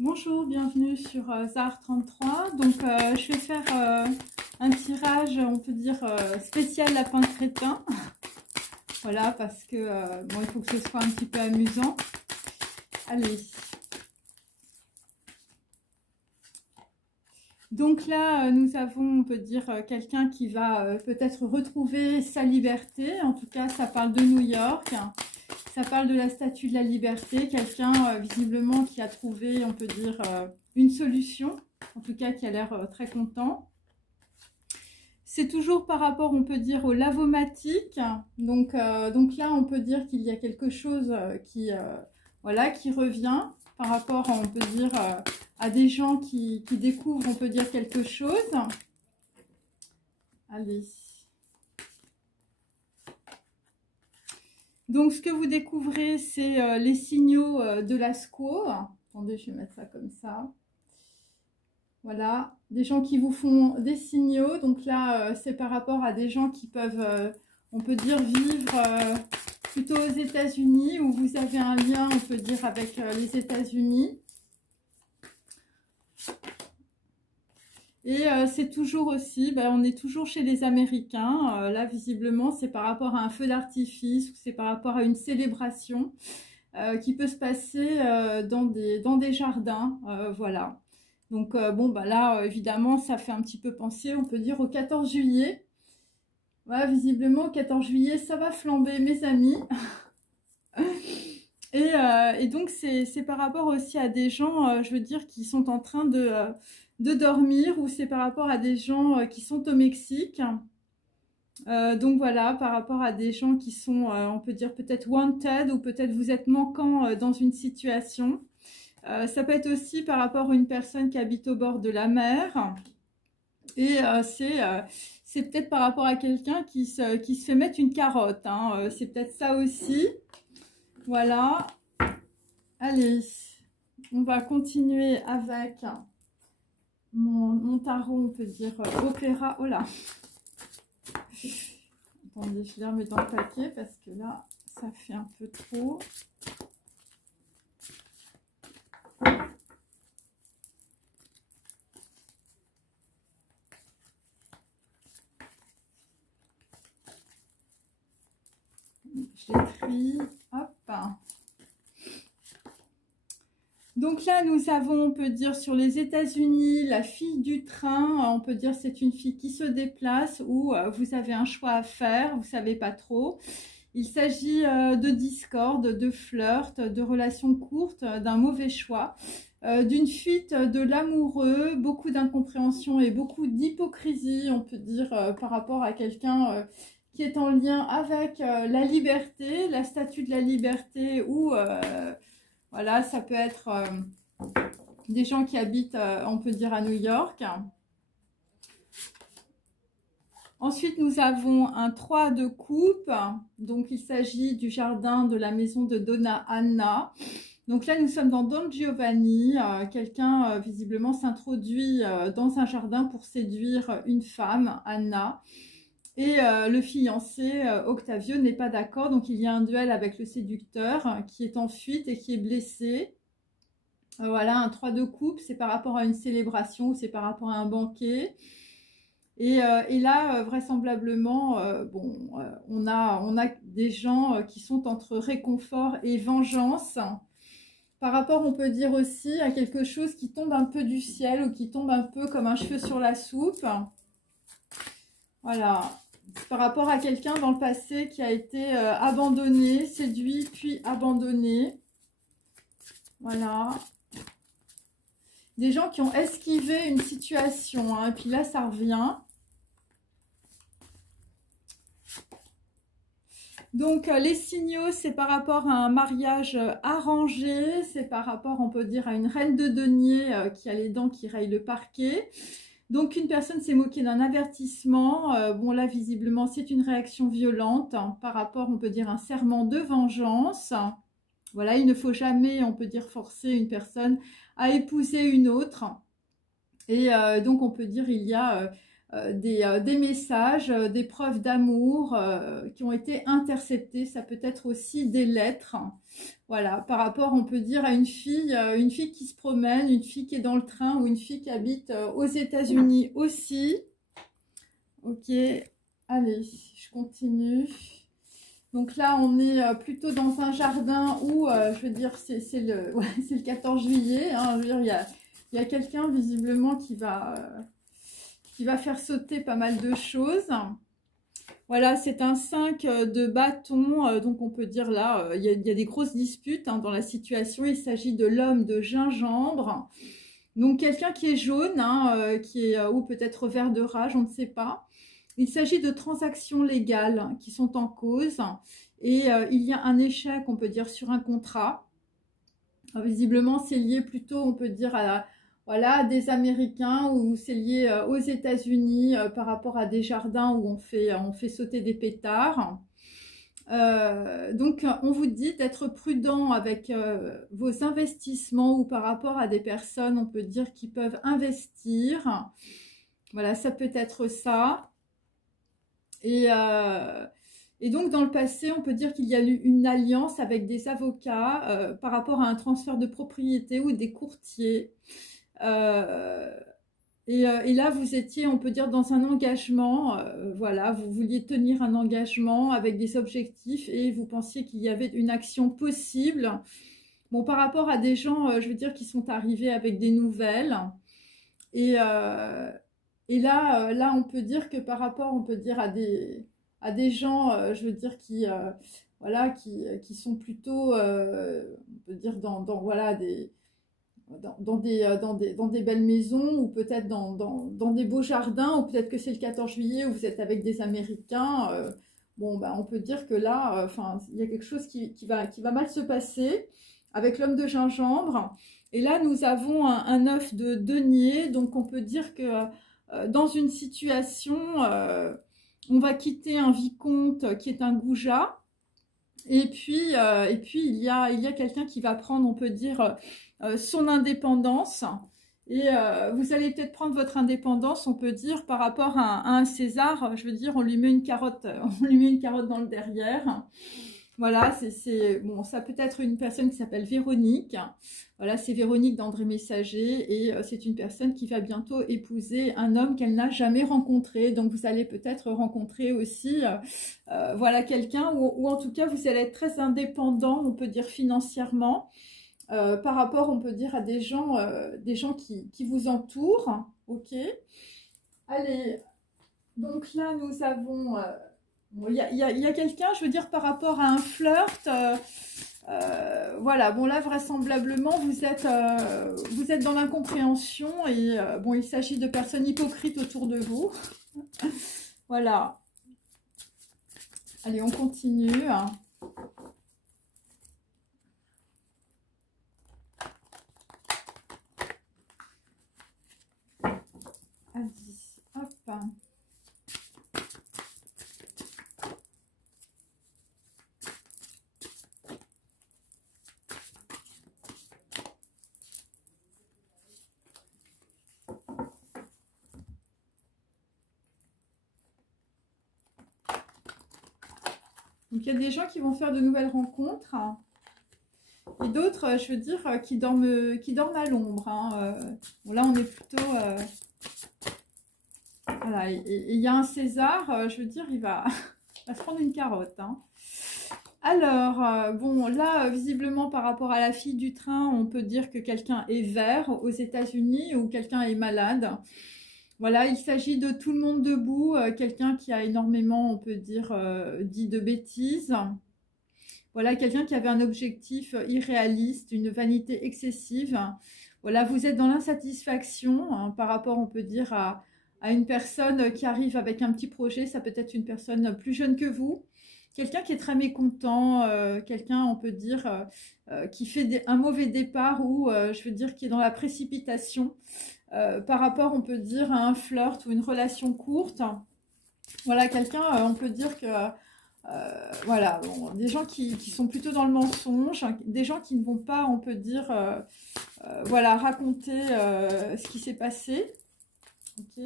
Bonjour, bienvenue sur Zahar 33. Donc, je vais faire un tirage, on peut dire, spécial lapin crétin. Voilà, parce que, bon, il faut que ce soit un petit peu amusant. Allez. Donc là, nous avons, on peut dire, quelqu'un qui va peut-être retrouver sa liberté. En tout cas, ça parle de New York. Ça parle de la Statue de la Liberté, quelqu'un visiblement qui a trouvé, on peut dire, une solution, en tout cas qui a l'air très content. C'est toujours par rapport, on peut dire, au lavomatique. Donc là, on peut dire qu'il y a quelque chose voilà, qui revient par rapport, on peut dire, à des gens qui découvrent, on peut dire, quelque chose. Allez. Donc, ce que vous découvrez, c'est les signaux de la SCO. Attendez, je vais mettre ça comme ça. Voilà, des gens qui vous font des signaux. Donc là, c'est par rapport à des gens qui peuvent, on peut dire, vivre plutôt aux États-Unis, où vous avez un lien, on peut dire, avec les États-Unis. Et c'est toujours aussi, on est toujours chez les Américains. Là, visiblement, c'est par rapport à un feu d'artifice ou c'est par rapport à une célébration qui peut se passer dans des jardins. Voilà. Donc, bon, là, évidemment, ça fait un petit peu penser, on peut dire, au 14 juillet. Voilà, visiblement, au 14 juillet, ça va flamber, mes amis. Et donc, c'est par rapport aussi à des gens, je veux dire, qui sont en train de dormir, ou c'est par rapport à des gens qui sont au Mexique. Donc voilà, par rapport à des gens qui sont, on peut dire peut-être wanted, ou peut-être vous êtes manquant dans une situation. Ça peut être aussi par rapport à une personne qui habite au bord de la mer. Et c'est peut-être par rapport à quelqu'un qui se fait mettre une carotte. Hein. C'est peut-être ça aussi. Voilà. Allez, on va continuer avec mon tarot, on peut dire opéra. Oh là. Attendez, je les remets dans le paquet parce que là, ça fait un peu trop. Je les trie. Hop. Donc là, nous avons, on peut dire, sur les États-Unis, la fille du train. On peut dire c'est une fille qui se déplace, ou vous avez un choix à faire, vous ne savez pas trop. Il s'agit de discorde, de flirt, de relations courtes, d'un mauvais choix, d'une fuite de l'amoureux, beaucoup d'incompréhension et beaucoup d'hypocrisie, on peut dire, par rapport à quelqu'un qui est en lien avec la liberté, la statue de la liberté, ou voilà, ça peut être des gens qui habitent, on peut dire, à New York. Ensuite, nous avons un 3 de coupe. Donc, il s'agit du jardin de la maison de Donna Anna. Donc là, nous sommes dans Don Giovanni. Quelqu'un, visiblement, s'introduit dans un jardin pour séduire une femme, Anna. Et le fiancé, Octavio, n'est pas d'accord. Donc, il y a un duel avec le séducteur qui est en fuite et qui est blessé. Voilà, un 3 de coupe, c'est par rapport à une célébration ou c'est par rapport à un banquet. Et là, vraisemblablement, on a des gens qui sont entre réconfort et vengeance. Par rapport, on peut dire aussi, à quelque chose qui tombe un peu du ciel, ou qui tombe un peu comme un cheveu sur la soupe. Voilà. Par rapport à quelqu'un dans le passé qui a été abandonné, séduit, puis abandonné. Voilà. Des gens qui ont esquivé une situation, hein, et puis là, ça revient. Donc, les signaux, c'est par rapport à un mariage arrangé, c'est par rapport, on peut dire, à une reine de denier qui a les dents qui rayent le parquet. Donc, une personne s'est moquée d'un avertissement. Bon, là, visiblement, c'est une réaction violente hein, par rapport, on peut dire, à un serment de vengeance. Voilà, il ne faut jamais, on peut dire, forcer une personne à épouser une autre. Et donc, on peut dire, il y a des messages, des preuves d'amour qui ont été interceptées. Ça peut être aussi des lettres. Voilà, par rapport, on peut dire, à une fille qui se promène, une fille qui est dans le train ou une fille qui habite aux États-Unis aussi. Ok, allez, je continue. Donc là, on est plutôt dans un jardin où, je veux dire, c'est le 14 juillet. Hein, je veux dire, il y a quelqu'un visiblement qui va faire sauter pas mal de choses. Voilà, c'est un 5 de bâton, donc on peut dire là, il y a des grosses disputes hein, dans la situation. Il s'agit de l'homme de gingembre. Donc quelqu'un qui est jaune, hein, ou peut-être vert de rage, on ne sait pas. Il s'agit de transactions légales qui sont en cause et il y a un échec, on peut dire, sur un contrat. Visiblement, c'est lié plutôt, on peut dire, voilà, des Américains ou c'est lié aux États-Unis par rapport à des jardins où on fait sauter des pétards. Donc, on vous dit d'être prudent avec vos investissements ou par rapport à des personnes, on peut dire, qui peuvent investir. Voilà, ça peut être ça. Et donc, dans le passé, on peut dire qu'il y a eu une alliance avec des avocats par rapport à un transfert de propriété ou des courtiers. Et là, vous étiez, on peut dire, dans un engagement. Voilà, vous vouliez tenir un engagement avec des objectifs et vous pensiez qu'il y avait une action possible. Bon, par rapport à des gens, je veux dire, qui sont arrivés avec des nouvelles. Et là, on peut dire que par rapport, on peut dire à des gens, je veux dire, voilà, qui sont plutôt, on peut dire, voilà, dans des belles maisons ou peut-être dans des beaux jardins, ou peut-être que c'est le 14 juillet où vous êtes avec des Américains. Bon, ben, on peut dire que là, il y a quelque chose qui va mal se passer avec l'homme de gingembre. Et là, nous avons un œuf de denier, donc on peut dire que dans une situation, on va quitter un vicomte qui est un goujat, et puis il y a quelqu'un qui va prendre, on peut dire, son indépendance, et vous allez peut-être prendre votre indépendance, on peut dire, par rapport à un César. Je veux dire, on lui met une carotte dans le derrière. Voilà, bon, ça peut être une personne qui s'appelle Véronique. Voilà, c'est Véronique d'André Messager et c'est une personne qui va bientôt épouser un homme qu'elle n'a jamais rencontré. Donc, vous allez peut-être rencontrer aussi, voilà, quelqu'un ou en tout cas, vous allez être très indépendant, on peut dire financièrement, par rapport, on peut dire, à des gens qui vous entourent. Ok. Allez, donc là, nous avons... Bon, il y a quelqu'un, je veux dire, par rapport à un flirt, voilà, bon là, vraisemblablement, vous êtes dans l'incompréhension et bon, il s'agit de personnes hypocrites autour de vous. Voilà. Allez, on continue. Allez, hop. Donc, il y a des gens qui vont faire de nouvelles rencontres et d'autres, je veux dire, qui dorment à l'ombre. Hein. Bon, là, on est plutôt... voilà, et il y a un César, je veux dire, il va se prendre une carotte. Hein. Alors, bon, là, visiblement, par rapport à la fille du train, on peut dire que quelqu'un est vert aux États-Unis ou quelqu'un est malade. Voilà, il s'agit de tout le monde debout, quelqu'un qui a énormément, on peut dire, dit de bêtises. Voilà, quelqu'un qui avait un objectif irréaliste, une vanité excessive. Voilà, vous êtes dans l'insatisfaction hein, par rapport, on peut dire, à une personne qui arrive avec un petit projet. Ça peut être une personne plus jeune que vous. Quelqu'un qui est très mécontent, quelqu'un, on peut dire, qui fait un mauvais départ ou, je veux dire, qui est dans la précipitation. Par rapport, on peut dire, à un flirt ou une relation courte. Voilà, quelqu'un, on peut dire que, voilà, bon, des gens qui sont plutôt dans le mensonge, des gens qui ne vont pas, on peut dire, voilà, raconter ce qui s'est passé. Ok.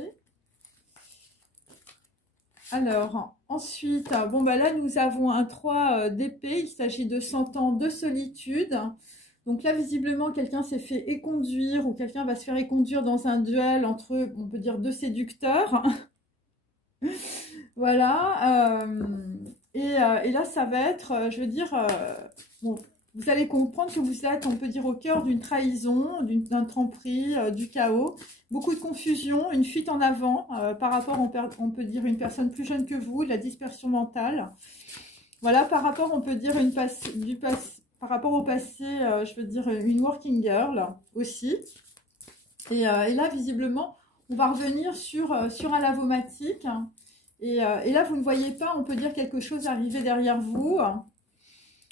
Alors, ensuite, bon, bah là, nous avons un 3 d'épée. Il s'agit de 100 ans de solitude. Donc là, visiblement, quelqu'un s'est fait éconduire ou quelqu'un va se faire éconduire dans un duel entre, on peut dire, deux séducteurs. Voilà. Et là, ça va être, je veux dire, bon, vous allez comprendre que vous êtes, on peut dire, au cœur d'une trahison, d'un tromperie, du chaos. Beaucoup de confusion, une fuite en avant par rapport, on peut dire, une personne plus jeune que vous, de la dispersion mentale. Voilà, par rapport, on peut dire, par rapport au passé, je veux dire, une working girl aussi. Et là, visiblement, on va revenir sur un lavomatique. Et là, vous ne voyez pas, on peut dire, quelque chose arriver derrière vous.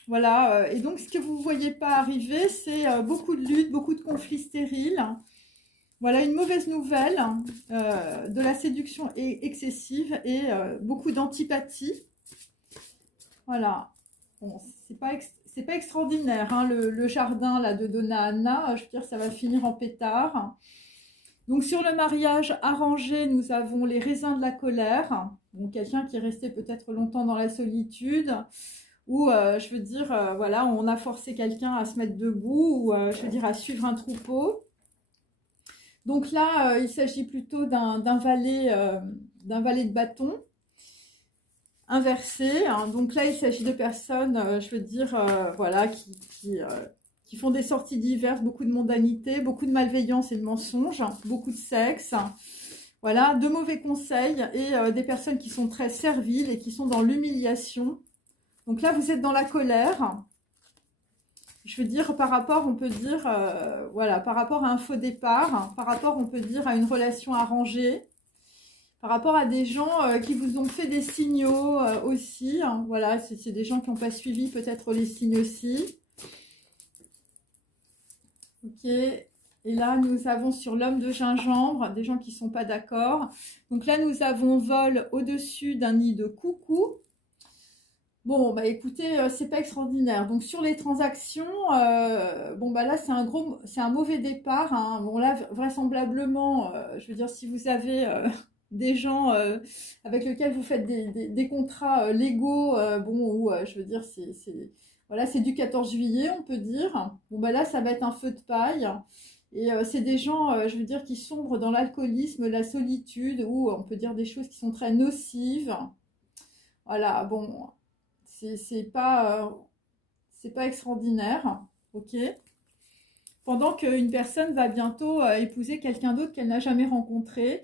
Voilà, et donc ce que vous ne voyez pas arriver, c'est beaucoup de luttes, beaucoup de conflits stériles. Voilà, une mauvaise nouvelle, de la séduction excessive et beaucoup d'antipathie. Voilà, bon, c'est pas extraordinaire, hein, le jardin là, de Donna Anna, je veux dire, ça va finir en pétard. Donc sur le mariage arrangé, nous avons les raisins de la colère. Donc quelqu'un qui est resté peut-être longtemps dans la solitude. Ou, je veux dire, voilà, on a forcé quelqu'un à se mettre debout. Ou, je veux dire, à suivre un troupeau. Donc là, il s'agit plutôt d'un valet de bâton. Inversé. Hein. Donc là, il s'agit de personnes, je veux dire, voilà, qui font des sorties diverses, beaucoup de mondanité, beaucoup de malveillance et de mensonges, beaucoup de sexe, voilà, de mauvais conseils et des personnes qui sont très serviles et qui sont dans l'humiliation. Donc là, vous êtes dans la colère. Je veux dire, par rapport, on peut dire, voilà, par rapport à un faux départ, par rapport, on peut dire, à une relation arrangée, par rapport à des gens qui vous ont fait des signaux aussi. Hein, voilà, c'est des gens qui n'ont pas suivi peut-être les signes aussi. Ok, et là, nous avons sur l'homme de gingembre, des gens qui ne sont pas d'accord. Donc là, nous avons vol au-dessus d'un nid de coucou. Bon, bah écoutez, c'est pas extraordinaire. Donc sur les transactions, bon bah là, c'est un mauvais départ. Hein. Bon là, vraisemblablement, je veux dire, si vous avez des gens avec lesquels vous faites des contrats légaux, bon, ou je veux dire, voilà, c'est du 14 juillet, on peut dire. Bon, bah là, ça va être un feu de paille. Et c'est des gens, je veux dire, qui sombrent dans l'alcoolisme, la solitude, ou on peut dire des choses qui sont très nocives. Voilà, bon, c'est pas extraordinaire, ok. Pendant qu'une personne va bientôt épouser quelqu'un d'autre qu'elle n'a jamais rencontré.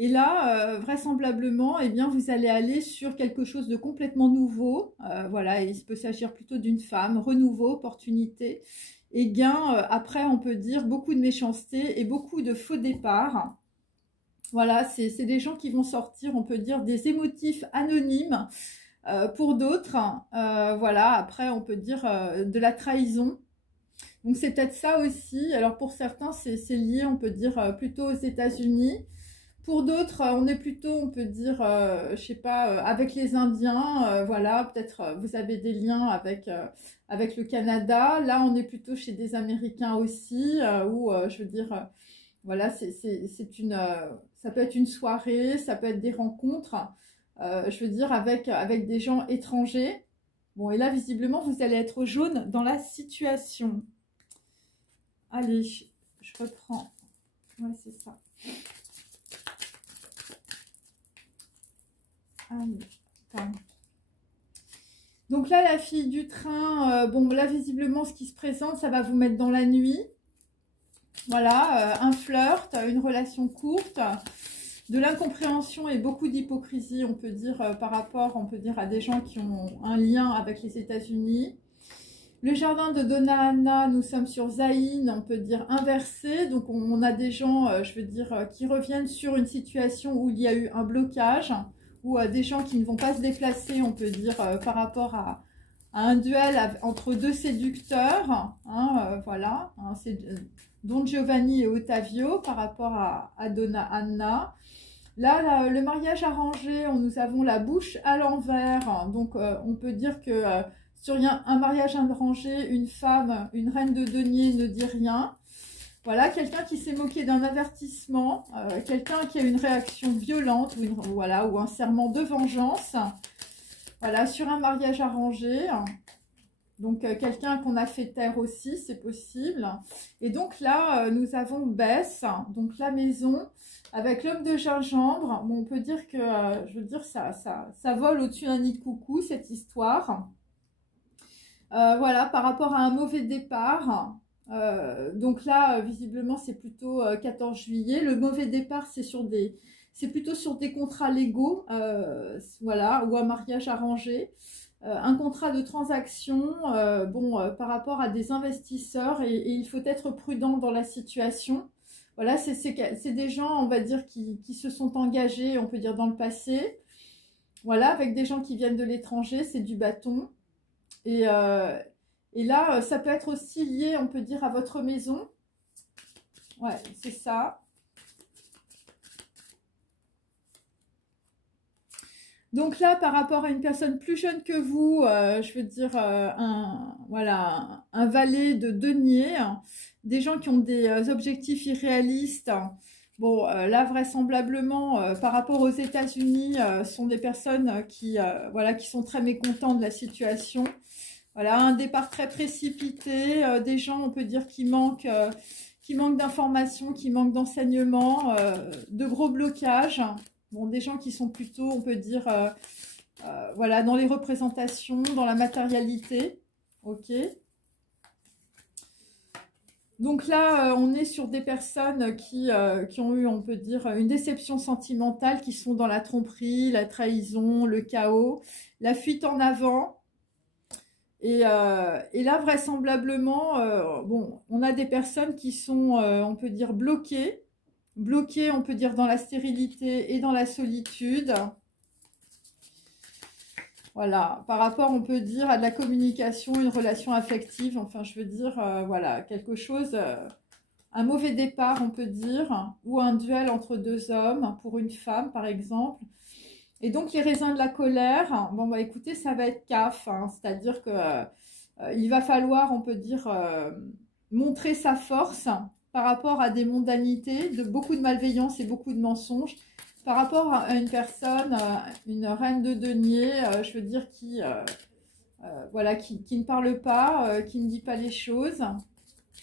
Et là, vraisemblablement, eh bien, vous allez aller sur quelque chose de complètement nouveau. Voilà, il peut s'agir plutôt d'une femme, renouveau, opportunité. Et gain, après, on peut dire beaucoup de méchanceté et beaucoup de faux départs. Voilà, c'est des gens qui vont sortir, on peut dire, des émotifs anonymes pour d'autres. Voilà, après, on peut dire de la trahison. Donc, c'est peut-être ça aussi. Alors, pour certains, c'est lié, on peut dire, plutôt aux États-Unis. Pour d'autres, on est plutôt, on peut dire, je sais pas, avec les Indiens, voilà, peut-être vous avez des liens avec le Canada. Là, on est plutôt chez des Américains aussi, où, je veux dire, voilà, ça peut être une soirée, ça peut être des rencontres, je veux dire, avec des gens étrangers. Bon, et là, visiblement, vous allez être jaune dans la situation. Allez, je reprends. Ouais, c'est ça. Donc là, la fille du train, bon, là, visiblement, ce qui se présente, ça va vous mettre dans la nuit. Voilà, un flirt, une relation courte, de l'incompréhension et beaucoup d'hypocrisie, on peut dire, par rapport, on peut dire, à des gens qui ont un lien avec les États-Unis. Le jardin de Donna Anna, nous sommes sur Zayn, on peut dire inversé. Donc, on a des gens, je veux dire, qui reviennent sur une situation où il y a eu un blocage, ou des gens qui ne vont pas se déplacer, on peut dire, par rapport à un duel entre deux séducteurs. Hein, voilà, hein, c'est Don Giovanni et Ottavio par rapport à Donna Anna. Là, le mariage arrangé, nous avons la bouche à l'envers. Donc, on peut dire que sur un mariage arrangé, une femme, une reine de denier ne dit rien. Voilà, quelqu'un qui s'est moqué d'un avertissement, quelqu'un qui a une réaction violente, voilà, ou un serment de vengeance, voilà, sur un mariage arrangé. Donc, quelqu'un qu'on a fait taire aussi, c'est possible. Et donc là, nous avons Bess, donc la maison, avec l'homme de gingembre. Bon, on peut dire que, je veux dire, ça vole au-dessus d'un nid de coucou, cette histoire. Voilà, par rapport à un mauvais départ. Donc là, visiblement, c'est plutôt 14 juillet. Le mauvais départ, c'est plutôt sur des contrats légaux, voilà, ou un mariage arrangé. Un contrat de transaction, par rapport à des investisseurs, et il faut être prudent dans la situation. Voilà, c'est des gens, on va dire, qui se sont engagés, on peut dire, dans le passé. Voilà, avec des gens qui viennent de l'étranger, c'est du bâton. Et là, ça peut être aussi lié, on peut dire, à votre maison. Ouais, c'est ça. Donc là, par rapport à une personne plus jeune que vous, je veux dire, voilà, un valet de denier, des gens qui ont des objectifs irréalistes. Bon, là, vraisemblablement, par rapport aux États-Unis, sont des personnes voilà, qui sont très mécontents de la situation. Voilà, un départ très précipité, des gens, on peut dire, qui manquent d'informations, qui manquent d'enseignements, de gros blocages. Bon, des gens qui sont plutôt, on peut dire, voilà, dans les représentations, dans la matérialité. Ok. Donc là, on est sur des personnes qui ont eu, on peut dire, une déception sentimentale, qui sont dans la tromperie, la trahison, le chaos, la fuite en avant. Et là, vraisemblablement, bon, on a des personnes qui sont, on peut dire, bloquées, on peut dire, dans la stérilité et dans la solitude. Voilà, par rapport, on peut dire, à de la communication, une relation affective, enfin, je veux dire, voilà, quelque chose, un mauvais départ, on peut dire, ou un duel entre deux hommes, pour une femme, par exemple. Et donc, les raisins de la colère, bon, bah, écoutez, ça va être CAF, hein, c'est-à-dire que il va falloir, on peut dire, montrer sa force par rapport à des mondanités, de beaucoup de malveillance et beaucoup de mensonges, par rapport à une personne, une reine de denier, je veux dire, voilà, qui ne parle pas, qui ne dit pas les choses,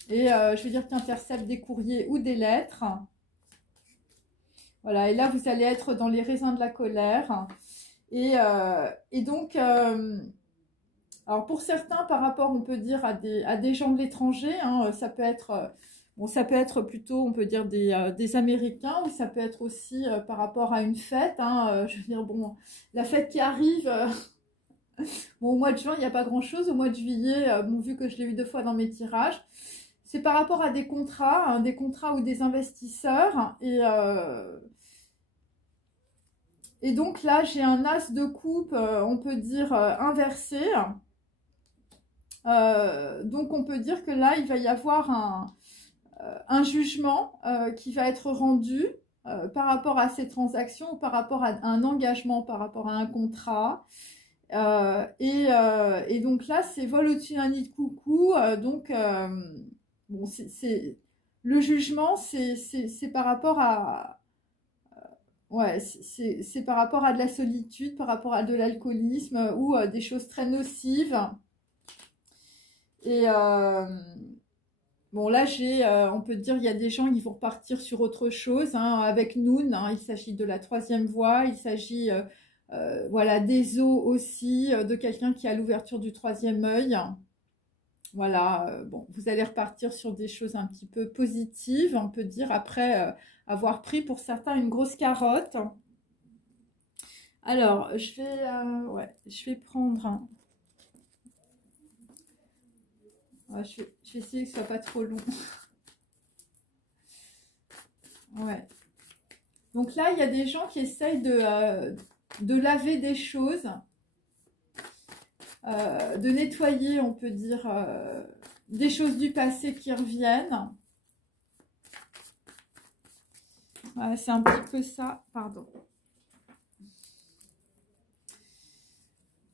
et je veux dire, qui intercepte des courriers ou des lettres. Voilà, et là, vous allez être dans les raisins de la colère. Et donc, alors pour certains, par rapport, on peut dire, à des gens de l'étranger, hein, ça peut être, bon, ça peut être plutôt, on peut dire, des Américains, ou ça peut être aussi par rapport à une fête, hein, je veux dire, bon, la fête qui arrive, bon, au mois de juin, il n'y a pas grand-chose, au mois de juillet, bon, vu que je l'ai eu 2 fois dans mes tirages, c'est par rapport à des contrats, hein, des contrats ou des investisseurs, et donc là, j'ai un as de coupe, on peut dire, inversé. Donc on peut dire que là, il va y avoir un jugement qui va être rendu par rapport à ces transactions, ou par rapport à un engagement, par rapport à un contrat. Et donc là, c'est vol au-dessus d'un nid de coucou. Donc, bon, le jugement, c'est par rapport à... Ouais, c'est par rapport à de la solitude, par rapport à de l'alcoolisme, ou des choses très nocives. Et bon, là, on peut dire, il y a des gens qui vont repartir sur autre chose, hein, avec Noun, hein, il s'agit de la 3e voie, il s'agit, voilà, des os aussi, de quelqu'un qui a l'ouverture du 3e œil. Voilà, bon, vous allez repartir sur des choses un petit peu positives, on peut dire, après avoir pris pour certains une grosse carotte. Alors, ouais, je vais prendre... Ouais, je vais essayer que ce soit pas trop long. Ouais. Donc là, il y a des gens qui essayent de laver des choses, de nettoyer, on peut dire, des choses du passé qui reviennent. Ouais, c'est un petit peu ça. Pardon.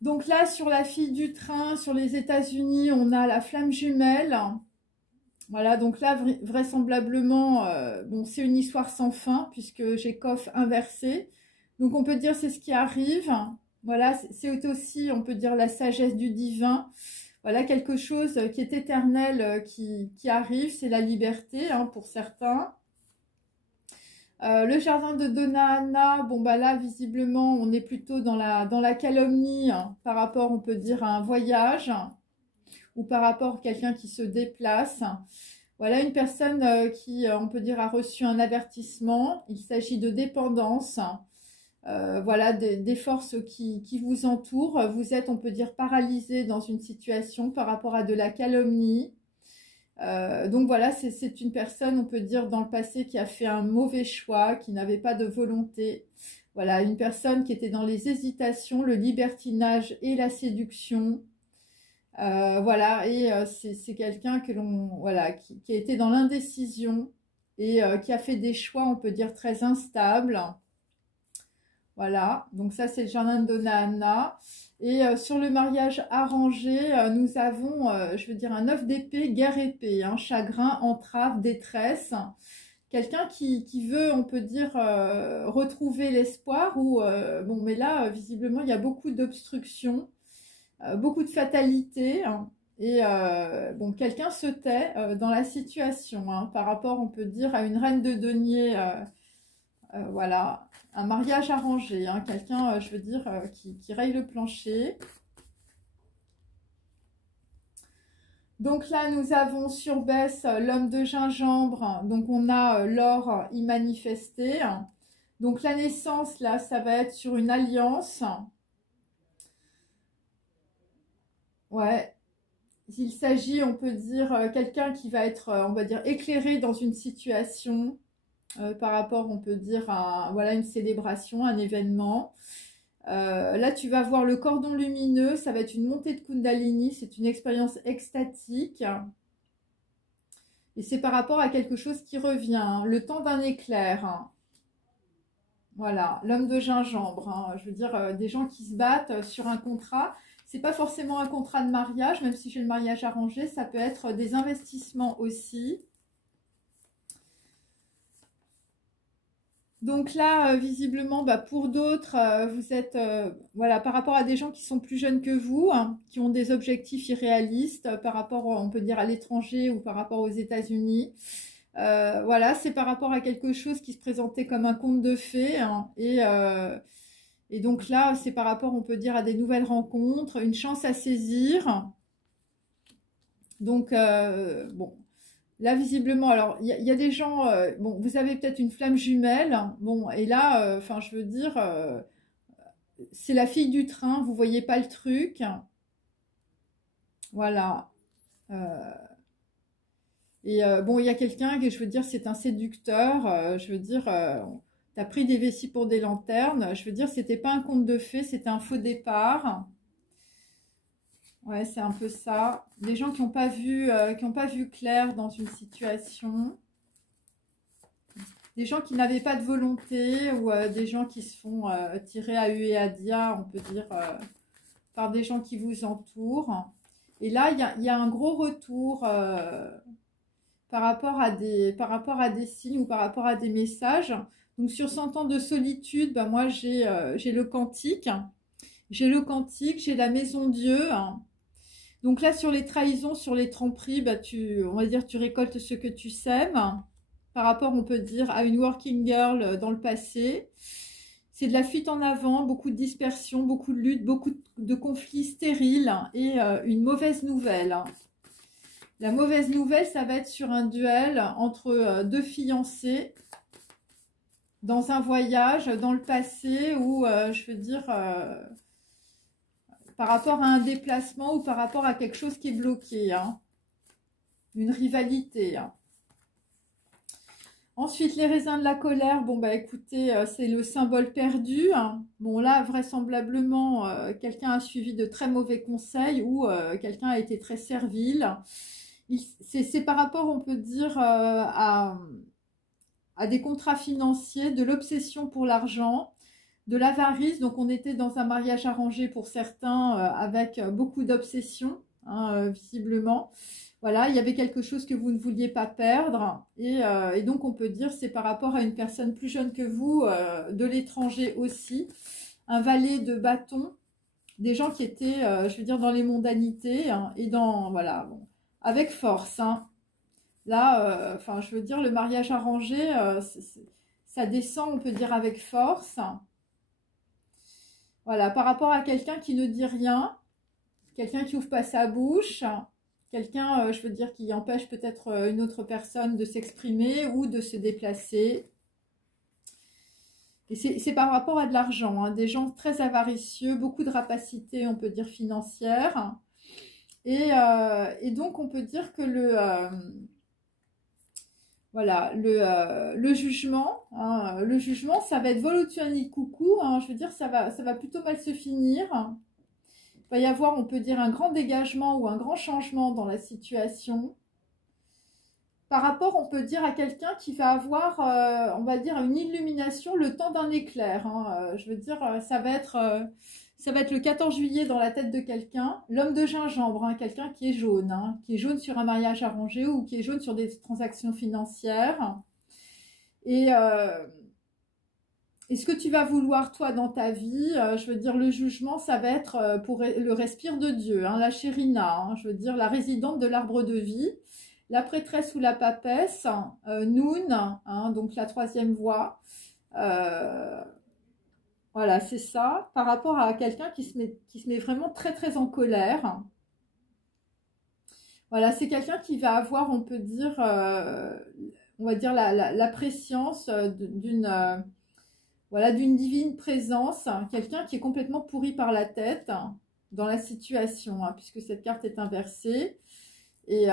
Donc là, sur la fille du train, sur les États-Unis, on a la flamme jumelle. Voilà, donc là, vraisemblablement, bon, c'est une histoire sans fin, puisque j'ai coffre inversé. Donc on peut dire c'est ce qui arrive. Voilà, c'est aussi, on peut dire, la sagesse du divin. Voilà, quelque chose qui est éternel, qui arrive, c'est la liberté, hein, pour certains. Le jardin de Donna Anna, bon bah là, visiblement, on est plutôt dans la calomnie, hein, par rapport, on peut dire, à un voyage, ou par rapport à quelqu'un qui se déplace. Voilà, une personne qui, on peut dire, a reçu un avertissement. Il s'agit de dépendance. Voilà, des forces qui vous entourent. Vous êtes, on peut dire, paralysé dans une situation par rapport à de la calomnie. Donc voilà, c'est une personne, on peut dire, dans le passé qui a fait un mauvais choix, qui n'avait pas de volonté. Voilà, une personne qui était dans les hésitations, le libertinage et la séduction. Voilà, et c'est quelqu'un que voilà, qui a été dans l'indécision et qui a fait des choix, on peut dire, très instables. Voilà, donc ça c'est le jardin de Donna Anna. Et sur le mariage arrangé, nous avons, je veux dire, un 9 d'épée, guerre épée, hein, chagrin, entrave, détresse. Quelqu'un qui veut, on peut dire, retrouver l'espoir ou, bon, mais là, visiblement, il y a beaucoup d'obstructions, beaucoup de fatalité, hein, et bon, quelqu'un se tait dans la situation, hein, par rapport, on peut dire, à une reine de denier, voilà, un mariage arrangé, hein, quelqu'un, je veux dire, qui raye le plancher. Donc là, nous avons sur baisse l'homme de gingembre, donc on a l'or immanifesté. Donc la naissance, là, ça va être sur une alliance. Ouais, il s'agit, on peut dire, quelqu'un qui va être, on va dire, éclairé dans une situation par rapport, on peut dire, à voilà, une célébration, un événement. Là, tu vas voir le cordon lumineux, ça va être une montée de Kundalini, c'est une expérience extatique. Et c'est par rapport à quelque chose qui revient, hein, le temps d'un éclair. Hein. Voilà, l'homme de gingembre, hein, je veux dire, des gens qui se battent sur un contrat. C'est pas forcément un contrat de mariage, même si j'ai le mariage arrangé, ça peut être des investissements aussi. Donc là, visiblement, bah, pour d'autres, vous êtes, voilà, par rapport à des gens qui sont plus jeunes que vous, hein, qui ont des objectifs irréalistes par rapport, on peut dire, à l'étranger ou par rapport aux États-Unis. Voilà, c'est par rapport à quelque chose qui se présentait comme un conte de fées, hein, et donc là, c'est par rapport, on peut dire, à des nouvelles rencontres, une chance à saisir. Donc, bon, là, visiblement, alors, il y a des gens, bon, vous avez peut-être une flamme jumelle, bon, et là, enfin, je veux dire, c'est la fille du train, vous voyez pas le truc. Voilà. Et bon, il y a quelqu'un que je veux dire, c'est un séducteur, je veux dire, t'as pris des vessies pour des lanternes, je veux dire, c'était pas un conte de fées, c'était un faux départ. Ouais, c'est un peu ça. Des gens qui n'ont pas vu clair dans une situation. Des gens qui n'avaient pas de volonté ou des gens qui se font tirer à hu et à dia, on peut dire, par des gens qui vous entourent. Et là, il y a un gros retour par rapport à des signes ou par rapport à des messages. Donc, sur 100 ans de solitude, bah, moi, j'ai le cantique. J'ai le cantique, j'ai la maison Dieu. Hein. Donc là, sur les trahisons, sur les tromperies, bah, on va dire, tu récoltes ce que tu sèmes. Par rapport, on peut dire, à une working girl dans le passé. C'est de la fuite en avant, beaucoup de dispersion, beaucoup de lutte, beaucoup de conflits stériles et une mauvaise nouvelle. La mauvaise nouvelle, ça va être sur un duel entre deux fiancés dans un voyage dans le passé où, je veux dire... par rapport à un déplacement ou par rapport à quelque chose qui est bloqué, hein. Une rivalité. Hein. Ensuite, les raisins de la colère, bon bah écoutez, c'est le symbole perdu. Hein. Bon là, vraisemblablement, quelqu'un a suivi de très mauvais conseils ou quelqu'un a été très servile. C'est par rapport, on peut dire, à des contrats financiers, de l'obsession pour l'argent, de l'avarice. Donc on était dans un mariage arrangé pour certains avec beaucoup d'obsession. hein, visiblement. Voilà, il y avait quelque chose que vous ne vouliez pas perdre. Et donc, on peut dire c'est par rapport à une personne plus jeune que vous, de l'étranger aussi. Un valet de bâton, des gens qui étaient, je veux dire, dans les mondanités, hein, et dans, voilà, bon, avec force, hein. Là, enfin, je veux dire, le mariage arrangé, ça descend, on peut dire, avec force. Voilà, par rapport à quelqu'un qui ne dit rien, quelqu'un qui ouvre pas sa bouche, quelqu'un, je veux dire, qui empêche peut-être une autre personne de s'exprimer ou de se déplacer. Et c'est par rapport à de l'argent, hein, des gens très avaricieux, beaucoup de rapacité, on peut dire, financière. Et donc, on peut dire que voilà, le jugement, hein, le jugement, ça va être Volotiani coucou, hein, je veux dire, ça va plutôt mal se finir. Il va y avoir, on peut dire, un grand dégagement ou un grand changement dans la situation. Par rapport, on peut dire, à quelqu'un qui va avoir, on va dire, une illumination le temps d'un éclair, hein. Je veux dire, ça va être le 14 juillet dans la tête de quelqu'un, l'homme de gingembre, hein, quelqu'un qui est jaune, hein, sur un mariage arrangé ou qui est jaune sur des transactions financières. Et ce que tu vas vouloir, toi, dans ta vie, je veux dire, le jugement, ça va être pour le respire de Dieu, hein, la chérina, hein, je veux dire, la résidente de l'arbre de vie, la prêtresse ou la papesse, Noun, hein, donc la troisième voie. Voilà, c'est ça, par rapport à quelqu'un qui se met vraiment très très en colère. Voilà, c'est quelqu'un qui va avoir, on peut dire, on va dire la préscience voilà, d'une divine présence, quelqu'un qui est complètement pourri par la tête dans la situation, hein, puisque cette carte est inversée. Et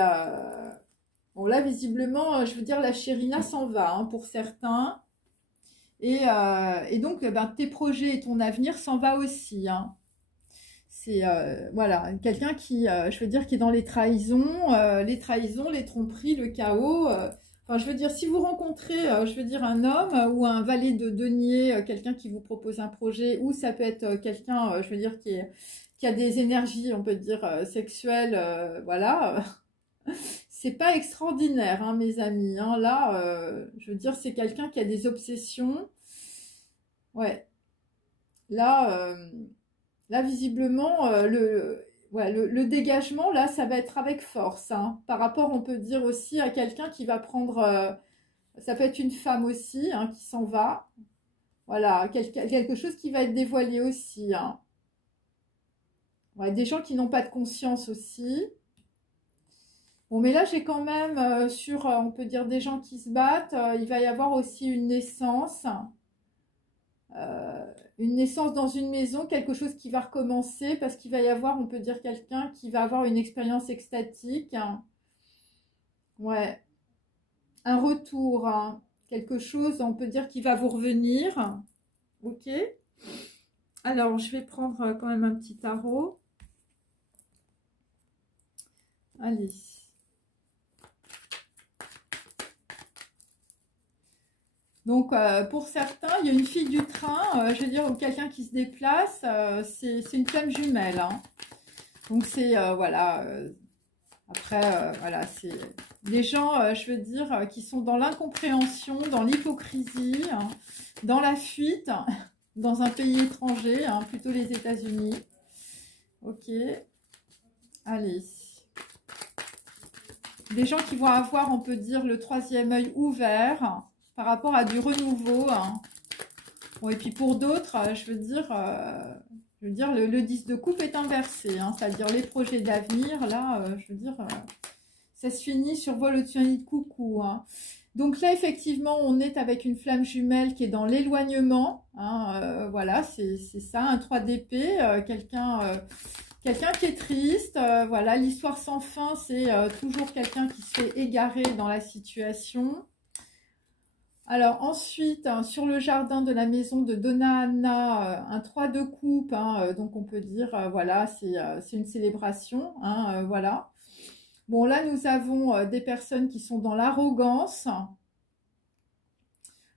bon, là, visiblement, je veux dire, la chérina s'en va, hein, pour certains. Et donc, ben, tes projets et ton avenir s'en va aussi, hein. C'est voilà, quelqu'un qui, je veux dire, qui est dans les trahisons, les tromperies, le chaos. Enfin, je veux dire, si vous rencontrez, je veux dire, un homme ou un valet de denier, quelqu'un qui vous propose un projet, ou ça peut être quelqu'un, je veux dire, qui a des énergies, on peut dire, sexuelles, voilà. C'est pas extraordinaire, hein, mes amis, hein. Là, je veux dire, c'est quelqu'un qui a des obsessions. Ouais. Là, là visiblement, ouais, le dégagement, là, ça va être avec force, hein. Par rapport, on peut dire aussi à quelqu'un qui va prendre... ça peut être une femme aussi, hein, qui s'en va. Voilà, quelque chose qui va être dévoilé aussi, hein. Ouais, des gens qui n'ont pas de conscience aussi. Bon, mais là, j'ai quand même, on peut dire, des gens qui se battent. Il va y avoir aussi une naissance. Une naissance dans une maison, quelque chose qui va recommencer, parce qu'il va y avoir, on peut dire, quelqu'un qui va avoir une expérience extatique. Ouais. Un retour, hein. Quelque chose, on peut dire, qui va vous revenir. Ok. Alors, je vais prendre quand même un petit tarot. Allez. Donc, pour certains, il y a une fille du train, je veux dire, ou quelqu'un qui se déplace, c'est une flamme jumelle, hein. Donc, c'est, voilà, après, voilà, c'est des gens, je veux dire, qui sont dans l'incompréhension, dans l'hypocrisie, hein, dans la fuite, dans un pays étranger, hein, plutôt les États-Unis. Ok, allez. Des gens qui vont avoir, on peut dire, le troisième œil ouvert par rapport à du renouveau, hein. Bon, et puis pour d'autres, je veux dire, le 10 de coupe est inversé, hein, c'est-à-dire les projets d'avenir, là, je veux dire, ça se finit sur Volotiani de coucou, hein. Donc là, effectivement, on est avec une flamme jumelle qui est dans l'éloignement, hein, voilà, c'est ça, un 3 d'épée, quelqu'un qui est triste, voilà, l'histoire sans fin, c'est toujours quelqu'un qui se fait égarer dans la situation. Alors ensuite, hein, sur le jardin de la maison de Donna Anna, un 3 de coupe, hein, donc on peut dire, voilà, c'est une célébration, hein, voilà. Bon, là, nous avons des personnes qui sont dans l'arrogance,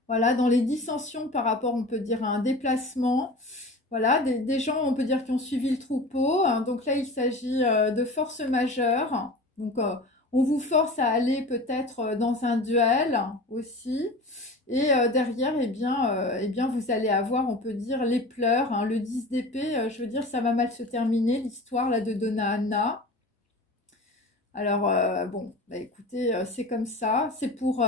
voilà, dans les dissensions par rapport, on peut dire, à un déplacement. Voilà, des gens, on peut dire, qui ont suivi le troupeau. Hein. Donc là, il s'agit de force majeure. Donc, on vous force à aller peut-être dans un duel aussi. Et derrière, eh bien, vous allez avoir, on peut dire, les pleurs. Hein. Le 10 d'épée, je veux dire, ça va mal se terminer, l'histoire là de Donna Anna. Alors, bon, bah, écoutez, c'est comme ça. C'est pour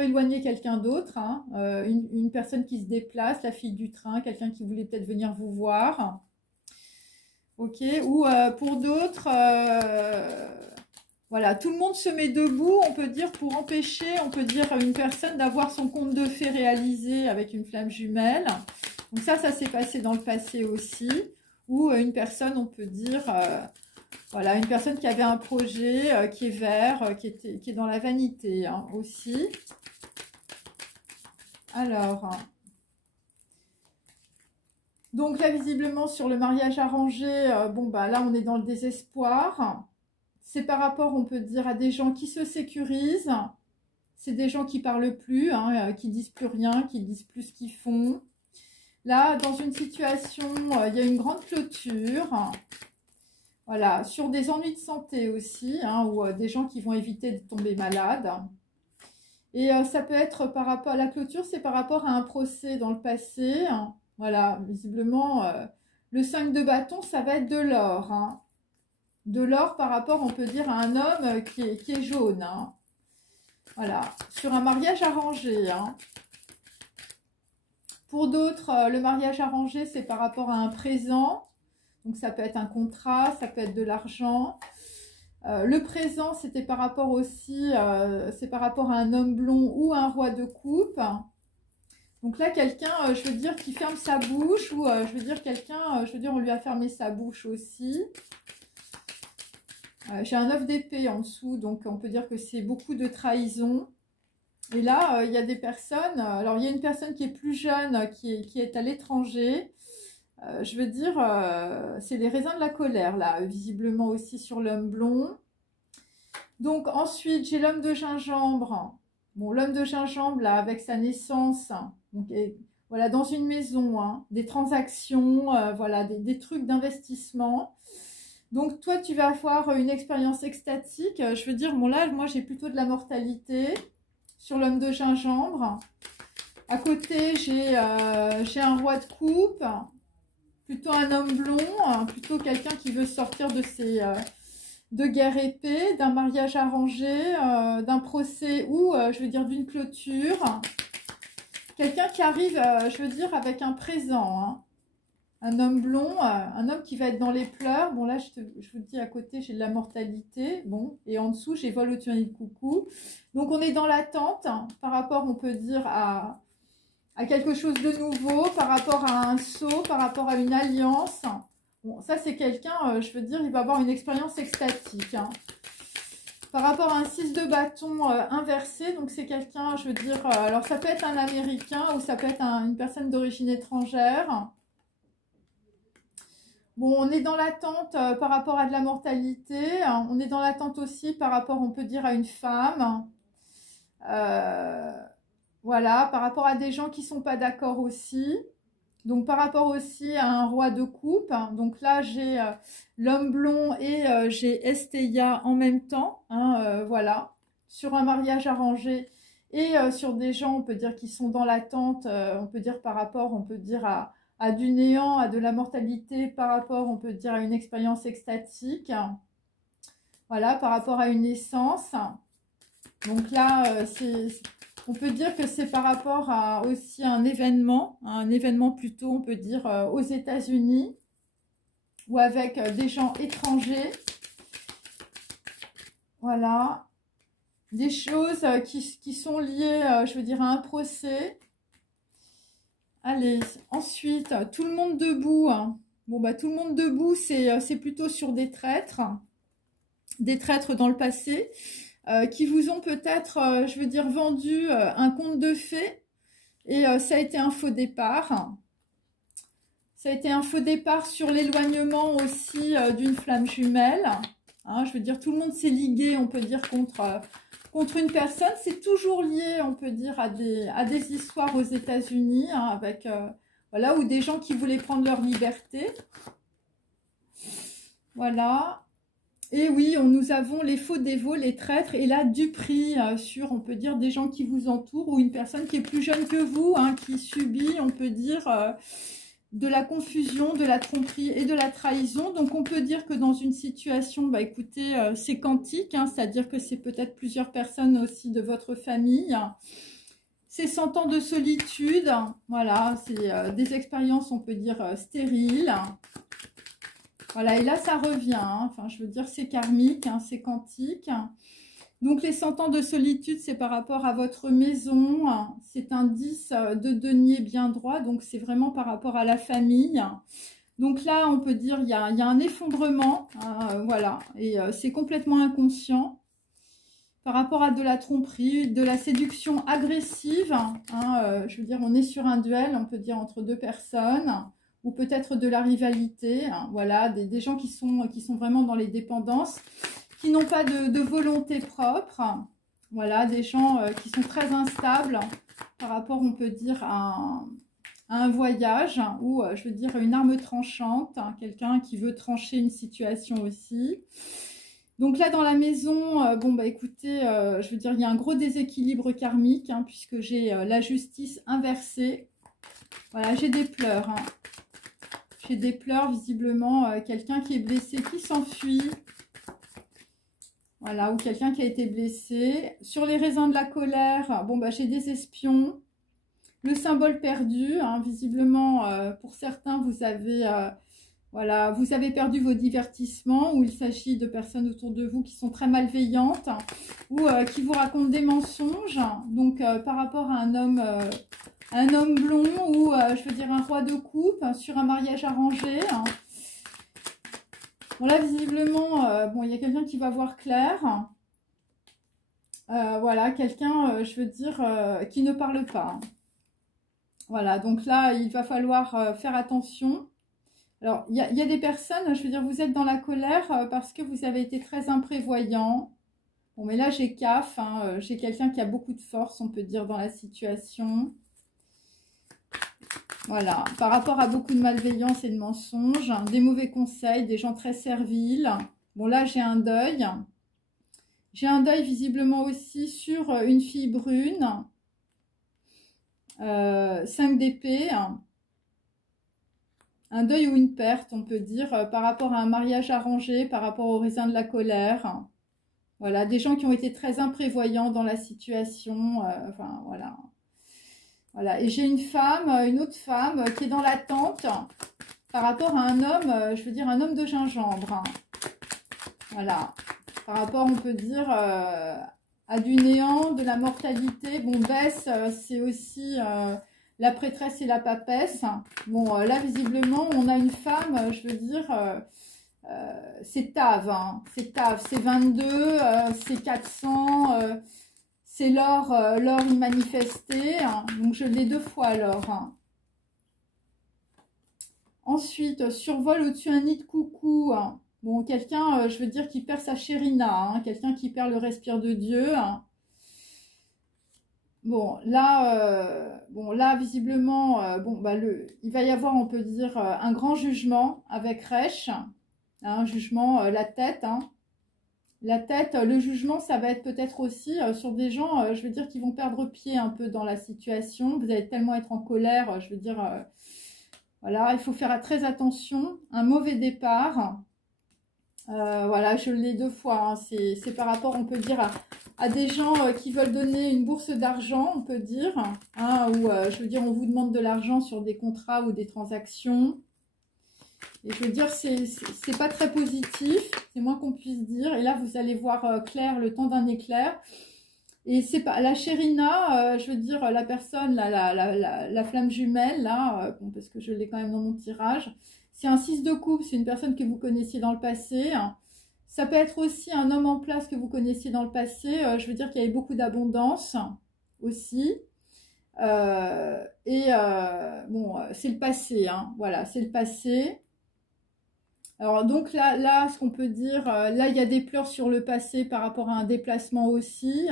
éloigner quelqu'un d'autre, hein. Une personne qui se déplace, la fille du train, quelqu'un qui voulait peut-être venir vous voir. Ok, ou pour d'autres, voilà, tout le monde se met debout, on peut dire, pour empêcher, on peut dire, une personne d'avoir son conte de fées réalisé avec une flamme jumelle. Donc ça s'est passé dans le passé aussi. Ou une personne, on peut dire... voilà, une personne qui avait un projet qui est vert, qui est dans la vanité hein, aussi. Alors, donc là, visiblement, sur le mariage arrangé, bon, bah là, on est dans le désespoir. C'est par rapport, on peut dire, à des gens qui se sécurisent. C'est des gens qui parlent plus, hein, qui disent plus rien, qui disent plus ce qu'ils font. Là, dans une situation, il y a une grande clôture. Voilà, sur des ennuis de santé aussi, hein, ou des gens qui vont éviter de tomber malades. Et ça peut être par rapport à la clôture, c'est par rapport à un procès dans le passé. Hein. Voilà, visiblement, le 5 de bâton, ça va être de l'or. Hein. De l'or par rapport, on peut dire, à un homme qui est jaune. Hein. Voilà, sur un mariage arrangé. Hein. Pour d'autres, le mariage arrangé, c'est par rapport à un présent. Donc, ça peut être un contrat, ça peut être de l'argent. Le présent, c'était par rapport aussi, c'est par rapport à un homme blond ou un roi de coupe. Donc là, quelqu'un, je veux dire, qui ferme sa bouche ou je veux dire, quelqu'un, je veux dire, on lui a fermé sa bouche aussi. J'ai un 9 d'épée en dessous, donc on peut dire que c'est beaucoup de trahison. Et là, il y a des personnes, alors il y a une personne qui est plus jeune, qui est à l'étranger. Je veux dire, c'est les raisins de la colère, là, visiblement aussi sur l'homme blond. Donc, ensuite, j'ai l'homme de gingembre. Bon, l'homme de gingembre, là, avec sa naissance, donc, voilà, dans une maison, hein, des transactions, voilà, des trucs d'investissement. Donc, toi, tu vas avoir une expérience extatique. Je veux dire, bon, là, moi, j'ai plutôt de la mortalité sur l'homme de gingembre. À côté, j'ai un roi de coupe. Plutôt un homme blond, hein, plutôt quelqu'un qui veut sortir de ses de guerre épée, d'un mariage arrangé, d'un procès ou, je veux dire, d'une clôture. Quelqu'un qui arrive, je veux dire, avec un présent. Hein. Un homme blond, un homme qui va être dans les pleurs. Bon, là, je vous dis, à côté, j'ai de la mortalité. Bon, et en dessous, j'ai vol au-dessus de coucou. Donc, on est dans l'attente hein, par rapport, on peut dire, à quelque chose de nouveau, par rapport à un saut, par rapport à une alliance. Bon, ça, c'est quelqu'un, je veux dire, il va avoir une expérience extatique. Hein. Par rapport à un 6 de bâton inversé, donc c'est quelqu'un, je veux dire, alors ça peut être un Américain ou ça peut être une personne d'origine étrangère. Bon, on est dans l'attente par rapport à de la mortalité. Hein. On est dans l'attente aussi par rapport, on peut dire, à une femme. Voilà, par rapport à des gens qui ne sont pas d'accord aussi. Donc, par rapport aussi à un roi de coupe. Donc là, j'ai l'homme blond et j'ai Estéia en même temps. Hein, voilà, sur un mariage arrangé et sur des gens, on peut dire, qui sont dans l'attente. On peut dire par rapport, on peut dire à du néant, à de la mortalité, par rapport, on peut dire, à une expérience extatique. Voilà, par rapport à une naissance. Donc là, on peut dire que c'est par rapport à aussi un événement plutôt, on peut dire, aux États-Unis ou avec des gens étrangers. Voilà. Des choses qui sont liées, je veux dire, à un procès. Allez, ensuite, tout le monde debout. Hein. Bon, bah, tout le monde debout, c'est plutôt sur des traîtres dans le passé. Qui vous ont peut-être, je veux dire, vendu un conte de fées et ça a été un faux départ. Ça a été un faux départ sur l'éloignement aussi d'une flamme jumelle. Hein, je veux dire, tout le monde s'est ligué, on peut dire, contre une personne. C'est toujours lié, on peut dire, à des histoires aux États-Unis, hein, avec Voilà, ou des gens qui voulaient prendre leur liberté. Voilà. Et oui, nous avons les faux dévots, les traîtres et la duperie sur, on peut dire, des gens qui vous entourent ou une personne qui est plus jeune que vous, hein, qui subit, on peut dire, de la confusion, de la tromperie et de la trahison. Donc, on peut dire que dans une situation, bah, écoutez, c'est quantique, hein, c'est-à-dire que c'est peut-être plusieurs personnes aussi de votre famille. C'est 100 ans de solitude, voilà, c'est des expériences, on peut dire, stériles. Voilà, et là, ça revient, hein. Enfin, je veux dire, c'est karmique, hein, c'est quantique. Donc, les 100 ans de solitude, c'est par rapport à votre maison. C'est un 10 de denier bien droit, donc c'est vraiment par rapport à la famille. Donc là, on peut dire il y a un effondrement, hein, voilà, et c'est complètement inconscient. Par rapport à de la tromperie, de la séduction agressive, hein, je veux dire, on est sur un duel, on peut dire, entre deux personnes, ou peut-être de la rivalité, hein, voilà, des gens qui sont vraiment dans les dépendances, qui n'ont pas de volonté propre, voilà, des gens qui sont très instables par rapport, on peut dire, à un voyage, ou, je veux dire, une arme tranchante, hein, quelqu'un qui veut trancher une situation aussi. Donc là, dans la maison, bon, bah écoutez, je veux dire, il y a un gros déséquilibre karmique, hein, puisque j'ai la justice inversée. Voilà, j'ai des pleurs, hein. J'ai des pleurs, visiblement, quelqu'un qui est blessé, qui s'enfuit. Voilà, ou quelqu'un qui a été blessé. Sur les raisins de la colère, bon, bah j'ai des espions. Le symbole perdu, hein, visiblement, pour certains, vous avez... voilà, vous avez perdu vos divertissements, ou il s'agit de personnes autour de vous qui sont très malveillantes, ou qui vous racontent des mensonges. Donc, par rapport à un homme blond, ou je veux dire un roi de coupe, sur un mariage arrangé. Bon, là, visiblement, bon, il y a quelqu'un qui va voir clair. Voilà, quelqu'un, je veux dire, qui ne parle pas. Voilà, donc là, il va falloir faire attention. Alors, il y a des personnes, je veux dire, vous êtes dans la colère parce que vous avez été très imprévoyant. Bon, mais là, j'ai CAF, hein, j'ai quelqu'un qui a beaucoup de force, on peut dire, dans la situation. Voilà, par rapport à beaucoup de malveillance et de mensonges, des mauvais conseils, des gens très serviles. Bon, là, j'ai un deuil. J'ai un deuil visiblement aussi sur une fille brune. 5 d'épée. Un deuil ou une perte, on peut dire, par rapport à un mariage arrangé, par rapport au raisin de la colère. Voilà, des gens qui ont été très imprévoyants dans la situation. Enfin, voilà. Voilà, et j'ai une femme, une autre femme qui est dans l'attente par rapport à un homme, je veux dire un homme de gingembre. Voilà, par rapport, on peut dire, à du néant, de la mortalité. Bon, Bess, c'est aussi la prêtresse et la papesse. Bon, là, visiblement, on a une femme, je veux dire, c'est Tave, hein, c'est Tave, c'est 22, c'est 400, c'est l'or immanifesté, hein, donc je l'ai 2 fois l'or. Hein. Ensuite, survol au-dessus un nid de coucou. Hein. Bon, quelqu'un, je veux dire, qui perd sa chérina, hein, quelqu'un qui perd le respire de Dieu. Hein. Bon, là, visiblement, bon, bah, il va y avoir, on peut dire, un grand jugement avec Resh. Un jugement, la tête, hein. La tête, le jugement, ça va être peut-être aussi sur des gens, je veux dire, qui vont perdre pied un peu dans la situation. Vous allez tellement être en colère, je veux dire, voilà, il faut faire très attention. Un mauvais départ. Voilà, je l'ai 2 fois. Hein. C'est par rapport, on peut dire, à des gens qui veulent donner une bourse d'argent, on peut dire. Hein, ou, je veux dire, on vous demande de l'argent sur des contrats ou des transactions. Et je veux dire, c'est pas très positif, c'est moins qu'on puisse dire. Et là, vous allez voir clair, le temps d'un éclair. Et c'est pas la chérina, je veux dire, la personne, la flamme jumelle, là, bon, parce que je l'ai quand même dans mon tirage. C'est un 6 de coupe, c'est une personne que vous connaissiez dans le passé. Ça peut être aussi un homme en place que vous connaissiez dans le passé. Je veux dire qu'il y avait beaucoup d'abondance aussi. Bon, c'est le passé, hein, voilà, c'est le passé. Alors donc là, ce qu'on peut dire, là il y a des pleurs sur le passé par rapport à un déplacement aussi.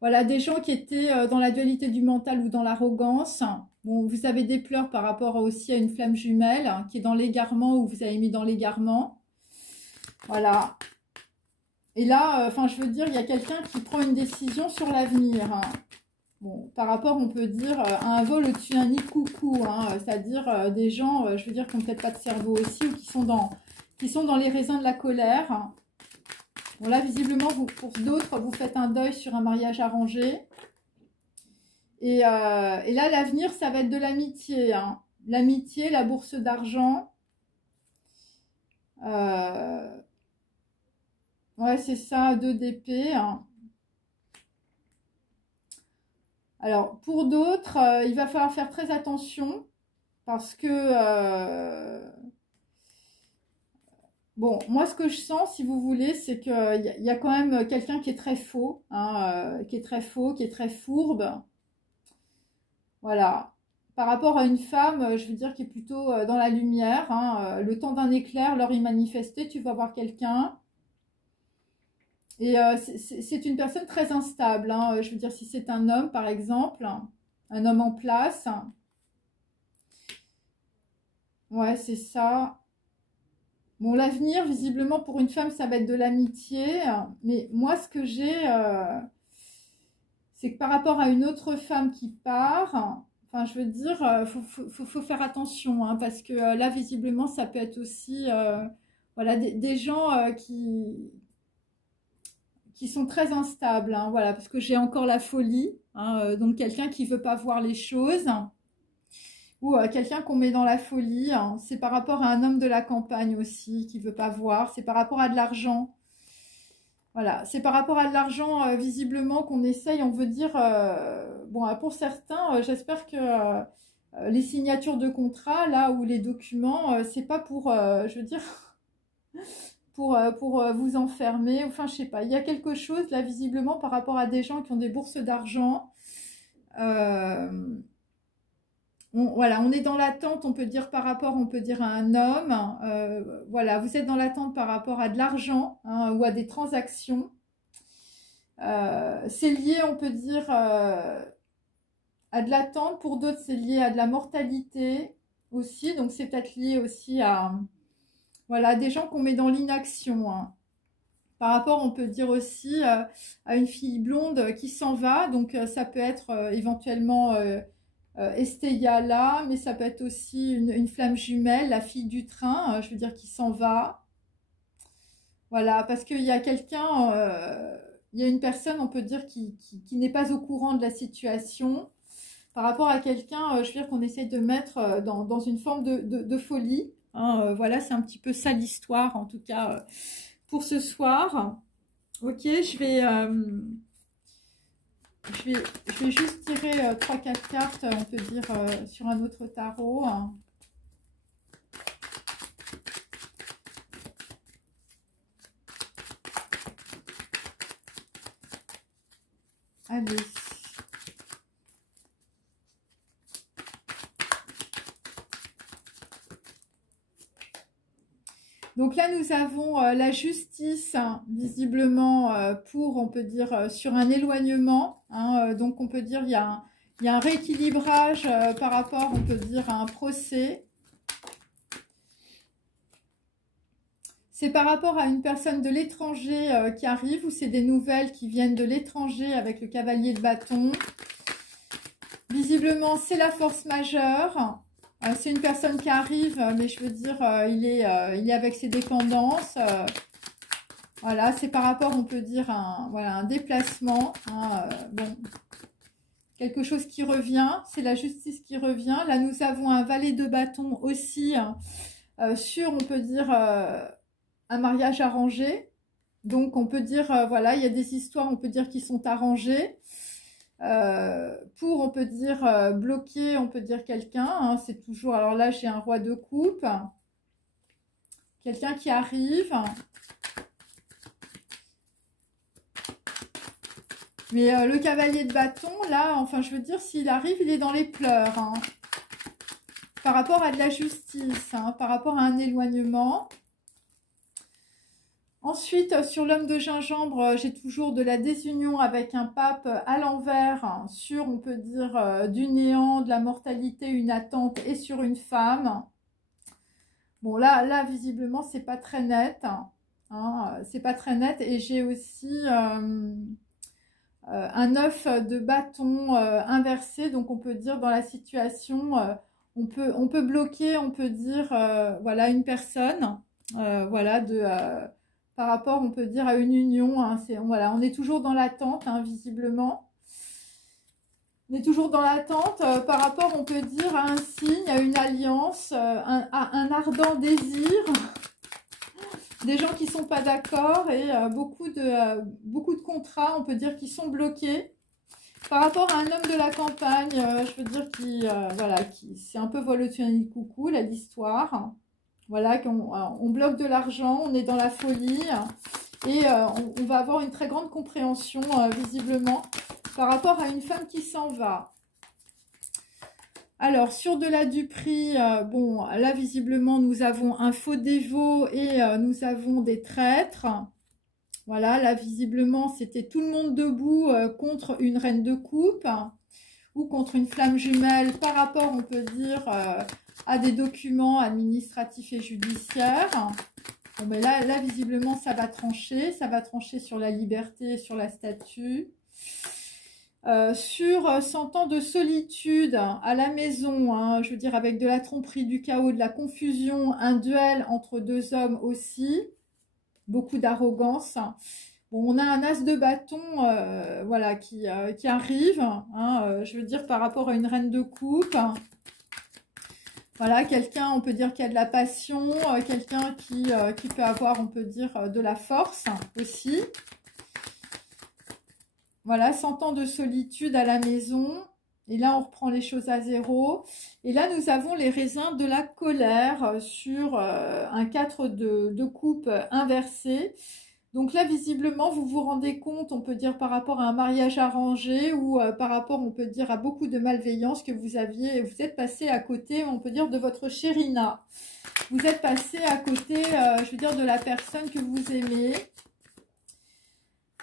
Voilà, des gens qui étaient dans la dualité du mental ou dans l'arrogance. Bon, vous avez des pleurs par rapport aussi à une flamme jumelle qui est dans l'égarement ou vous avez mis dans l'égarement. Voilà. Et là, enfin, je veux dire, il y a quelqu'un qui prend une décision sur l'avenir. Bon, par rapport, on peut dire, à un vol au-dessus d'un nid de coucou, c'est-à-dire des gens, je veux dire, qui n'ont peut-être pas de cerveau aussi ou qui sont dans les raisins de la colère. Bon, là, visiblement, pour d'autres, vous faites un deuil sur un mariage arrangé. Et là, l'avenir, ça va être de l'amitié. L'amitié, la bourse d'argent. Ouais, c'est ça, 2 d'épée. Alors, pour d'autres, il va falloir faire très attention parce que, bon, moi, ce que je sens, si vous voulez, c'est qu'il y a quand même quelqu'un qui est très faux, qui est très faux, qui est très fourbe. Voilà. Par rapport à une femme, je veux dire, qui est plutôt dans la lumière, le temps d'un éclair, l'heure y manifester, tu vas voir quelqu'un. Et c'est une personne très instable, je veux dire, si c'est un homme, par exemple, un homme en place. Ouais, c'est ça. Bon, l'avenir, visiblement, pour une femme, ça va être de l'amitié. Mais moi, ce que j'ai, c'est que par rapport à une autre femme qui part, enfin, je veux dire, faut faire attention, parce que là, visiblement, ça peut être aussi, voilà, des gens qui sont très instables, voilà, parce que j'ai encore la folie, donc quelqu'un qui veut pas voir les choses, ou quelqu'un qu'on met dans la folie, c'est par rapport à un homme de la campagne aussi, qui veut pas voir, c'est par rapport à de l'argent, voilà, c'est par rapport à de l'argent, visiblement, qu'on essaye, on veut dire, bon, pour certains, j'espère que les signatures de contrat, là, ou les documents, c'est pas pour, je veux dire... pour vous enfermer, enfin je sais pas, il y a quelque chose là visiblement par rapport à des gens qui ont des bourses d'argent. Voilà, on est dans l'attente, on peut dire par rapport, on peut dire à un homme, voilà, vous êtes dans l'attente par rapport à de l'argent ou à des transactions. C'est lié, on peut dire, à de l'attente, pour d'autres c'est lié à de la mortalité aussi, donc c'est peut-être lié aussi à... Voilà, des gens qu'on met dans l'inaction. Par rapport, on peut dire aussi à une fille blonde qui s'en va. Donc, ça peut être éventuellement Estella là, mais ça peut être aussi une flamme jumelle, la fille du train, je veux dire, qui s'en va. Voilà, parce qu'il y a quelqu'un, il y a une personne, on peut dire, qui n'est pas au courant de la situation. Par rapport à quelqu'un, je veux dire, qu'on essaie de mettre dans une forme de folie. Voilà, c'est un petit peu ça l'histoire, en tout cas, pour ce soir. Ok, je vais juste tirer 3-4 cartes, on peut dire, sur un autre tarot. Allez. Donc là, nous avons la justice, visiblement, pour, on peut dire, sur un éloignement. Donc, on peut dire, il y a un rééquilibrage par rapport, on peut dire, à un procès. C'est par rapport à une personne de l'étranger qui arrive, ou c'est des nouvelles qui viennent de l'étranger avec le cavalier de bâton. Visiblement, c'est la force majeure. C'est une personne qui arrive, mais je veux dire, il est avec ses dépendances. Voilà, c'est par rapport, on peut dire, un déplacement. Bon, quelque chose qui revient, c'est la justice qui revient. Là, nous avons un valet de bâton aussi, sur, on peut dire, un mariage arrangé. Donc, on peut dire, voilà, il y a des histoires, on peut dire, qui sont arrangées. Pour, on peut dire, bloquer, on peut dire quelqu'un, c'est toujours, alors là j'ai un roi de coupe, quelqu'un qui arrive, mais le cavalier de bâton, là, enfin je veux dire, s'il arrive, il est dans les pleurs, par rapport à de la justice, par rapport à un éloignement. Ensuite, sur l'homme de gingembre, j'ai toujours de la désunion avec un pape à l'envers, hein, sur, on peut dire, du néant, de la mortalité, une attente, et sur une femme. Bon, là visiblement, c'est pas très net. Hein, c'est pas très net. Et j'ai aussi un œuf de bâton inversé. Donc, on peut dire dans la situation, on peut bloquer, on peut dire, voilà, une personne, voilà, par rapport, on peut dire, à une union. Hein, voilà, on est toujours dans l'attente, hein, visiblement. On est toujours dans l'attente par rapport, on peut dire, à un signe, à une alliance, à un ardent désir. Des gens qui ne sont pas d'accord et beaucoup de contrats, on peut dire, qui sont bloqués. Par rapport à un homme de la campagne, je veux dire, voilà, c'est un peu Volotiani coucou, l'histoire. Voilà, on bloque de l'argent, on est dans la folie et on va avoir une très grande compréhension, visiblement, par rapport à une femme qui s'en va. Alors, sur de la Dupri, bon, là, visiblement, nous avons un faux dévot et nous avons des traîtres. Voilà, là, visiblement, c'était tout le monde debout contre une reine de coupe ou contre une flamme jumelle par rapport, on peut dire, à des documents administratifs et judiciaires. Bon, mais là, visiblement, ça va trancher sur la liberté, sur la statue. Sur 100 ans de solitude à la maison, hein, je veux dire avec de la tromperie, du chaos, de la confusion, un duel entre deux hommes aussi, beaucoup d'arrogance. Bon, on a un as de bâton, voilà, qui arrive, hein, je veux dire par rapport à une reine de coupe. Voilà, quelqu'un, on peut dire, qui a de la passion, quelqu'un qui peut avoir, on peut dire, de la force aussi. Voilà, 100 ans de solitude à la maison. Et là, on reprend les choses à zéro. Et là, nous avons les raisins de la colère sur un 4 de coupe inversé. Donc là, visiblement, vous vous rendez compte, on peut dire, par rapport à un mariage arrangé ou par rapport, on peut dire, à beaucoup de malveillance que vous êtes passé à côté, on peut dire, de votre chérina. Vous êtes passé à côté, je veux dire, de la personne que vous aimez.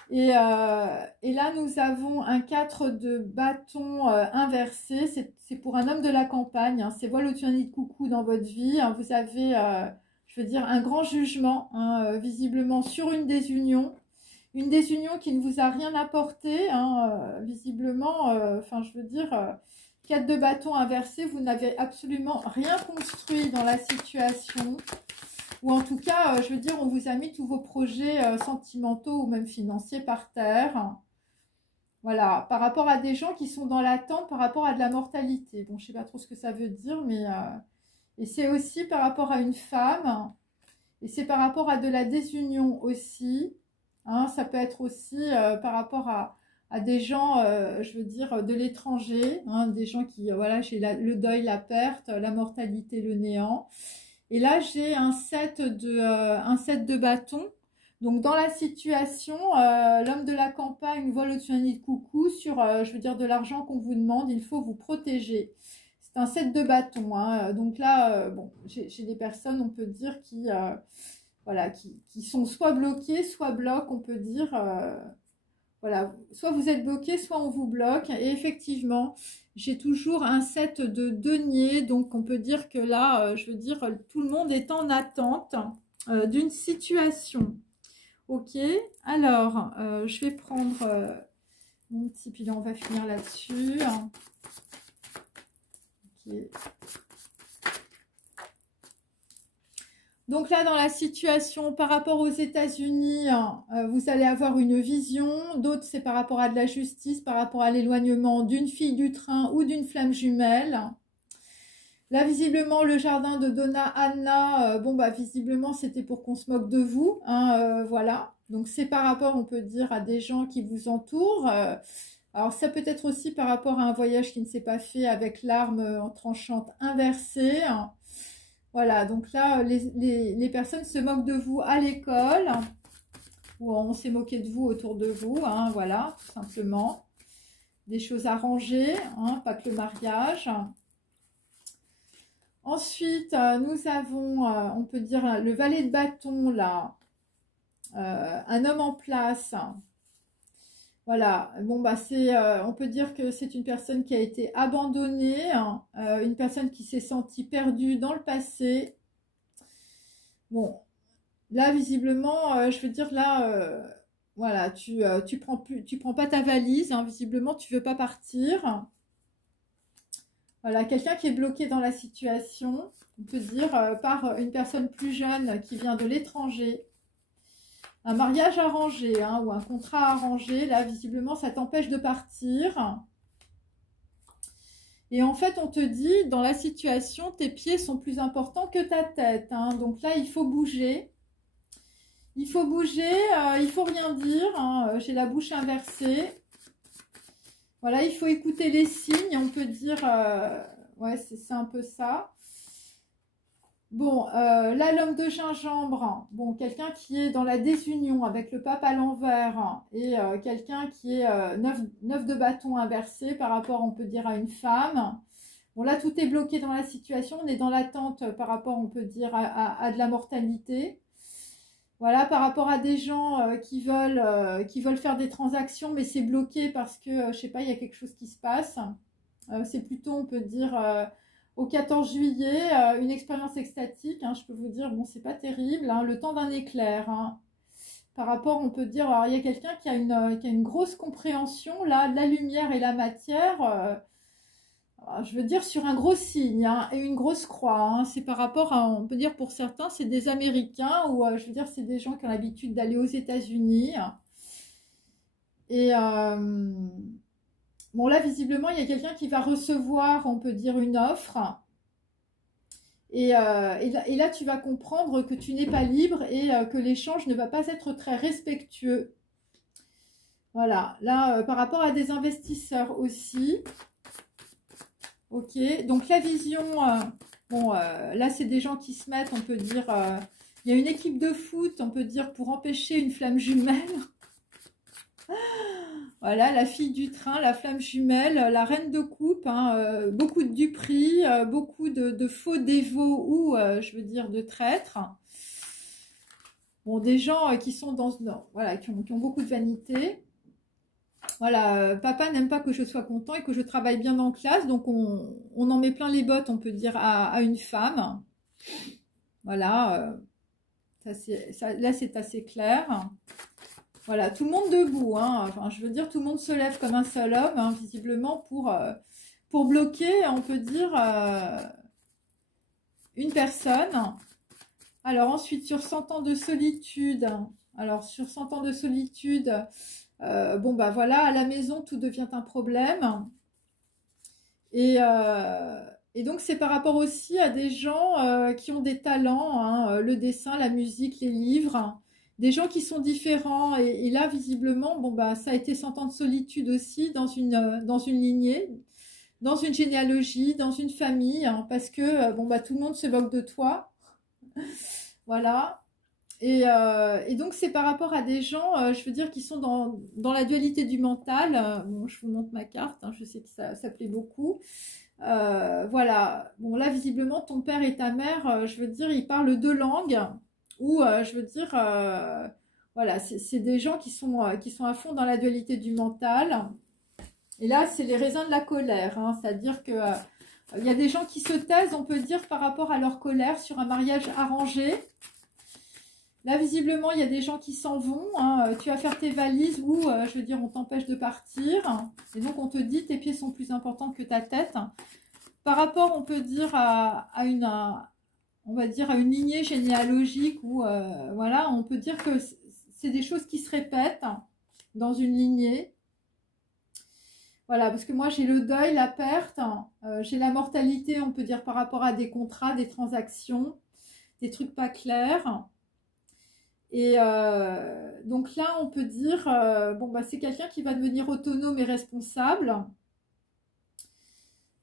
Et là, nous avons un 4 de bâton inversé. C'est pour un homme de la campagne. Hein. C'est Volotiani de coucou dans votre vie. Hein. Vous avez, je veux dire, un grand jugement, hein, visiblement, sur une désunion. Une désunion qui ne vous a rien apporté. Hein, visiblement, enfin, je veux dire, 4 de bâton inversé, vous n'avez absolument rien construit dans la situation. Ou en tout cas, je veux dire, on vous a mis tous vos projets sentimentaux ou même financiers par terre. Voilà, par rapport à des gens qui sont dans l'attente, par rapport à de la mortalité. Bon, je ne sais pas trop ce que ça veut dire, mais... et c'est aussi par rapport à une femme. Et c'est par rapport à de la désunion aussi. Hein, ça peut être aussi par rapport à des gens, je veux dire, de l'étranger. Hein, des gens qui, voilà, j'ai le deuil, la perte, la mortalité, le néant. Et là, j'ai un set de bâtons. Donc, dans la situation, l'homme de la campagne vole au-dessus de coucou sur, je veux dire, de l'argent qu'on vous demande. Il faut vous protéger. C'est un set de bâtons. Hein. Donc là, bon, j'ai des personnes, on peut dire, voilà, qui sont soit bloquées, soit bloquent, on peut dire. Voilà, soit vous êtes bloqué, soit on vous bloque. Et effectivement, j'ai toujours un set de deniers. Donc, on peut dire que là, je veux dire, tout le monde est en attente d'une situation. Ok, alors, je vais prendre mon petit bilan. On va finir là-dessus. Ok. Donc là, dans la situation par rapport aux États-Unis, vous allez avoir une vision. D'autres, c'est par rapport à de la justice, par rapport à l'éloignement d'une fille du train ou d'une flamme jumelle. Là, visiblement, le jardin de Donna Anna, bon, bah, visiblement, c'était pour qu'on se moque de vous. Hein, voilà. Donc, c'est par rapport, on peut dire, à des gens qui vous entourent. Alors, ça peut être aussi par rapport à un voyage qui ne s'est pas fait avec l'arme tranchante inversée. Voilà, donc là, les personnes se moquent de vous à l'école, ou on s'est moqué de vous autour de vous, hein, voilà, tout simplement. Des choses arrangées, hein, pas que le mariage. Ensuite, nous avons, on peut dire, le valet de bâton, là. un homme en place. Voilà, bon bah on peut dire que c'est une personne qui a été abandonnée, hein, une personne qui s'est sentie perdue dans le passé. Bon, là visiblement, je veux dire là, voilà, tu prends pas ta valise, hein, visiblement tu veux pas partir. Voilà, quelqu'un qui est bloqué dans la situation, on peut dire par une personne plus jeune qui vient de l'étranger. Un mariage arrangé, hein, ou un contrat arrangé, là, visiblement, ça t'empêche de partir. Et en fait, on te dit, dans la situation, tes pieds sont plus importants que ta tête. Hein. Donc là, il faut bouger. Il faut bouger, il faut rien dire. Hein. J'ai la bouche inversée. Voilà, il faut écouter les signes. On peut dire, ouais, c'est un peu ça. Bon, là, l'homme de gingembre, bon, quelqu'un qui est dans la désunion avec le pape à l'envers et quelqu'un qui est 9 de bâton inversé par rapport, on peut dire, à une femme. Bon, là, tout est bloqué dans la situation. On est dans l'attente par rapport, on peut dire, à de la mortalité. Voilà, par rapport à des gens qui veulent faire des transactions, mais c'est bloqué parce que, je sais pas, il y a quelque chose qui se passe. C'est plutôt, on peut dire... au 14 juillet, une expérience extatique, hein, je peux vous dire, bon, c'est pas terrible, hein, le temps d'un éclair. Hein. Par rapport, on peut dire, alors il y a quelqu'un qui a une grosse compréhension, là, de la lumière et la matière, je veux dire, sur un gros signe, hein, et une grosse croix. Hein. C'est par rapport à, on peut dire, pour certains, c'est des Américains, ou je veux dire, c'est des gens qui ont l'habitude d'aller aux États-Unis. Et... bon, là, visiblement, il y a quelqu'un qui va recevoir, on peut dire, une offre. Et là, tu vas comprendre que tu n'es pas libre et que l'échange ne va pas être très respectueux. Voilà. Là, par rapport à des investisseurs aussi. Ok. Donc, la vision, bon, là, c'est des gens qui se mettent, on peut dire... il y a une équipe de foot, on peut dire, pour empêcher une flamme jumelle. Voilà, la fille du train, la flamme jumelle, la reine de coupe, hein, beaucoup de duperies, beaucoup de faux dévots ou, je veux dire, de traîtres. Bon, des gens qui sont voilà, qui ont beaucoup de vanité. Voilà, papa n'aime pas que je sois content et que je travaille bien en classe, donc on en met plein les bottes, on peut dire, à une femme. Voilà, là c'est assez clair. Voilà, tout le monde debout, hein. Enfin, je veux dire, tout le monde se lève comme un seul homme, hein, visiblement, pour bloquer, on peut dire, une personne. Alors ensuite, sur 100 ans de solitude, alors sur 100 ans de solitude, bon, bah voilà, à la maison, tout devient un problème. Et donc, c'est par rapport aussi à des gens qui ont des talents, hein, le dessin, la musique, les livres, des gens qui sont différents. Et là, visiblement, bon, bah, ça a été 100 ans de solitude aussi dans une lignée, dans une généalogie, dans une famille, hein, parce que, bon, bah, tout le monde se moque de toi. Voilà. Et donc, c'est par rapport à des gens, je veux dire, qui sont dans la dualité du mental. Bon, je vous montre ma carte, hein, je sais que ça plaît beaucoup. Voilà. Bon, là, visiblement, ton père et ta mère, je veux dire, ils parlent deux langues. Ou, je veux dire, voilà, c'est des gens qui sont à fond dans la dualité du mental. Et là, c'est les raisins de la colère. Hein, c'est-à-dire que il y a des gens qui se taisent, on peut dire, par rapport à leur colère sur un mariage arrangé. Là, visiblement, il y a des gens qui s'en vont. Hein. Tu vas faire tes valises ou, je veux dire, on t'empêche de partir. Et donc, on te dit, tes pieds sont plus importants que ta tête. Par rapport, on peut dire, on va dire, à une lignée généalogique où, voilà, on peut dire que c'est des choses qui se répètent dans une lignée. Voilà, parce que moi, j'ai le deuil, la perte, j'ai la mortalité, on peut dire, par rapport à des contrats, des transactions, des trucs pas clairs. Et donc là, on peut dire, bon, bah, c'est quelqu'un qui va devenir autonome et responsable.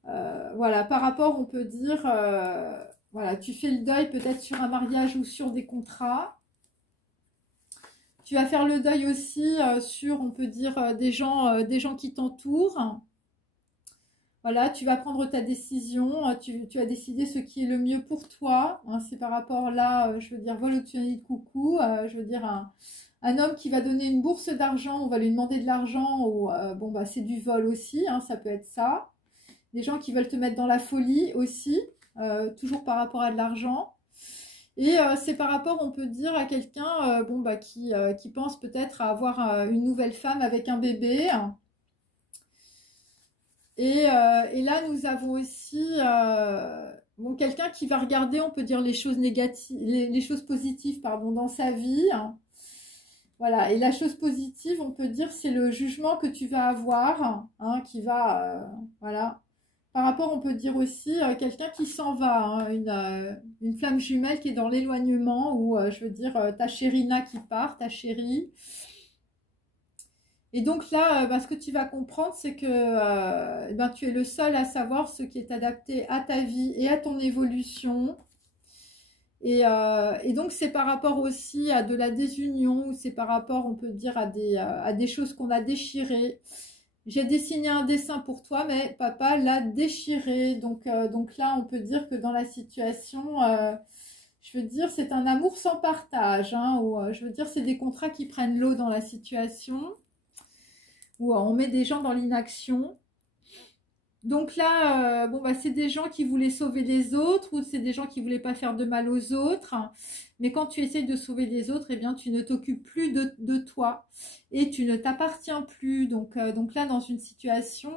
Voilà, par rapport, on peut dire, voilà, tu fais le deuil peut-être sur un mariage ou sur des contrats. Tu vas faire le deuil aussi sur, on peut dire, des gens qui t'entourent. Voilà, tu vas prendre ta décision, tu vas décider ce qui est le mieux pour toi. Hein, c'est par rapport là, je veux dire, vol au-dessus de coucou, je veux dire un homme qui va donner une bourse d'argent, on va lui demander de l'argent, ou bon bah c'est du vol aussi, hein, ça peut être ça. Des gens qui veulent te mettre dans la folie aussi, toujours par rapport à de l'argent. Et c'est par rapport, on peut dire, à quelqu'un bon bah qui pense peut-être à avoir une nouvelle femme avec un bébé. Et là, nous avons aussi bon, quelqu'un qui va regarder, on peut dire, les choses négatives, les choses positives, pardon, dans sa vie. Voilà, et la chose positive, on peut dire, c'est le jugement que tu vas avoir, hein, qui va, voilà. Par rapport, on peut dire aussi quelqu'un qui s'en va, hein, une flamme jumelle qui est dans l'éloignement, ou je veux dire ta chérina qui part, ta chérie. Et donc là, ce que tu vas comprendre, c'est que tu es le seul à savoir ce qui est adapté à ta vie et à ton évolution. Et donc, c'est par rapport aussi à de la désunion, ou c'est par rapport, on peut dire, à des choses qu'on a déchirées. J'ai dessiné un dessin pour toi, mais papa l'a déchiré. Donc là, on peut dire que dans la situation, je veux dire, c'est un amour sans partage. Hein, ou je veux dire, c'est des contrats qui prennent l'eau dans la situation, où on met des gens dans l'inaction. Donc là, bon, c'est des gens qui voulaient sauver les autres, ou c'est des gens qui voulaient pas faire de mal aux autres. Mais quand tu essayes de sauver les autres, eh bien, tu ne t'occupes plus de toi et tu ne t'appartiens plus. Donc là, dans une situation,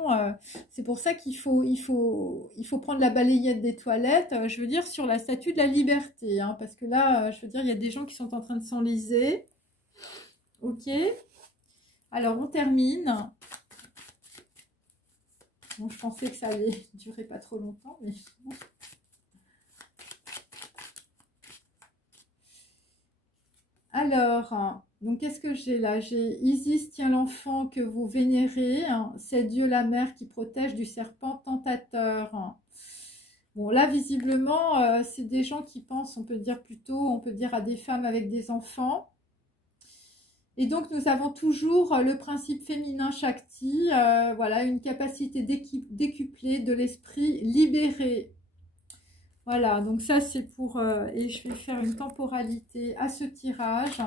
c'est pour ça qu'il faut prendre la balayette des toilettes, je veux dire, sur la statue de la liberté. Hein, parce que là, je veux dire, il y a des gens qui sont en train de s'enliser. Ok. Alors, on termine. Bon, je pensais que ça allait durer pas trop longtemps, mais bon. Alors, donc qu'est-ce que j'ai là? J'ai Isis tient l'enfant que vous vénérez. C'est Dieu la mère qui protège du serpent tentateur. Bon, là, visiblement, c'est des gens qui pensent, on peut dire plutôt, on peut dire à des femmes avec des enfants. Et donc, nous avons toujours le principe féminin Shakti, voilà, une capacité décuplée de l'esprit libéré. Voilà, donc ça, c'est pour... et je vais faire une temporalité à ce tirage.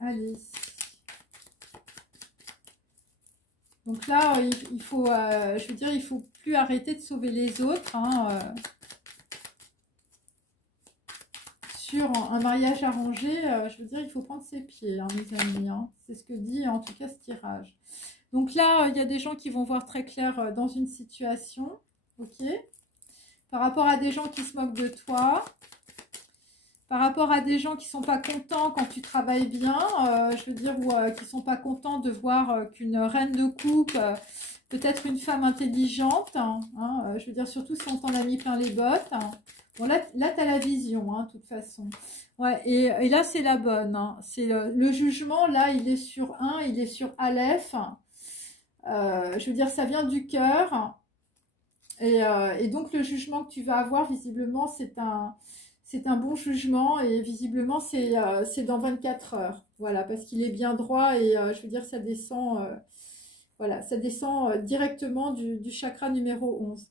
Allez. Donc là, il faut, je veux dire, il ne faut plus arrêter de sauver les autres, hein, sur un mariage arrangé, je veux dire, il faut prendre ses pieds, hein, mes amis. Hein. C'est ce que dit en tout cas ce tirage. Donc là, il y a des gens qui vont voir très clair dans une situation. Ok. Par rapport à des gens qui se moquent de toi. Par rapport à des gens qui ne sont pas contents quand tu travailles bien. Je veux dire, ou qui ne sont pas contents de voir qu'une reine de coupe, peut-être une femme intelligente. Hein, je veux dire, surtout si on t'en a mis plein les bottes. Hein. Bon, là tu as la vision, hein, de toute façon. Ouais, et là, c'est la bonne. Hein. C'est le jugement, là, il est sur 1, il est sur Aleph. Je veux dire, ça vient du cœur. Et donc, le jugement que tu vas avoir, visiblement, c'est un bon jugement. Et visiblement, c'est dans 24 heures. Voilà, parce qu'il est bien droit. Et je veux dire, ça descend, voilà, ça descend directement du chakra numéro 11.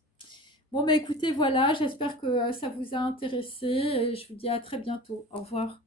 Bon, écoutez, voilà, j'espère que ça vous a intéressé et je vous dis à très bientôt. Au revoir.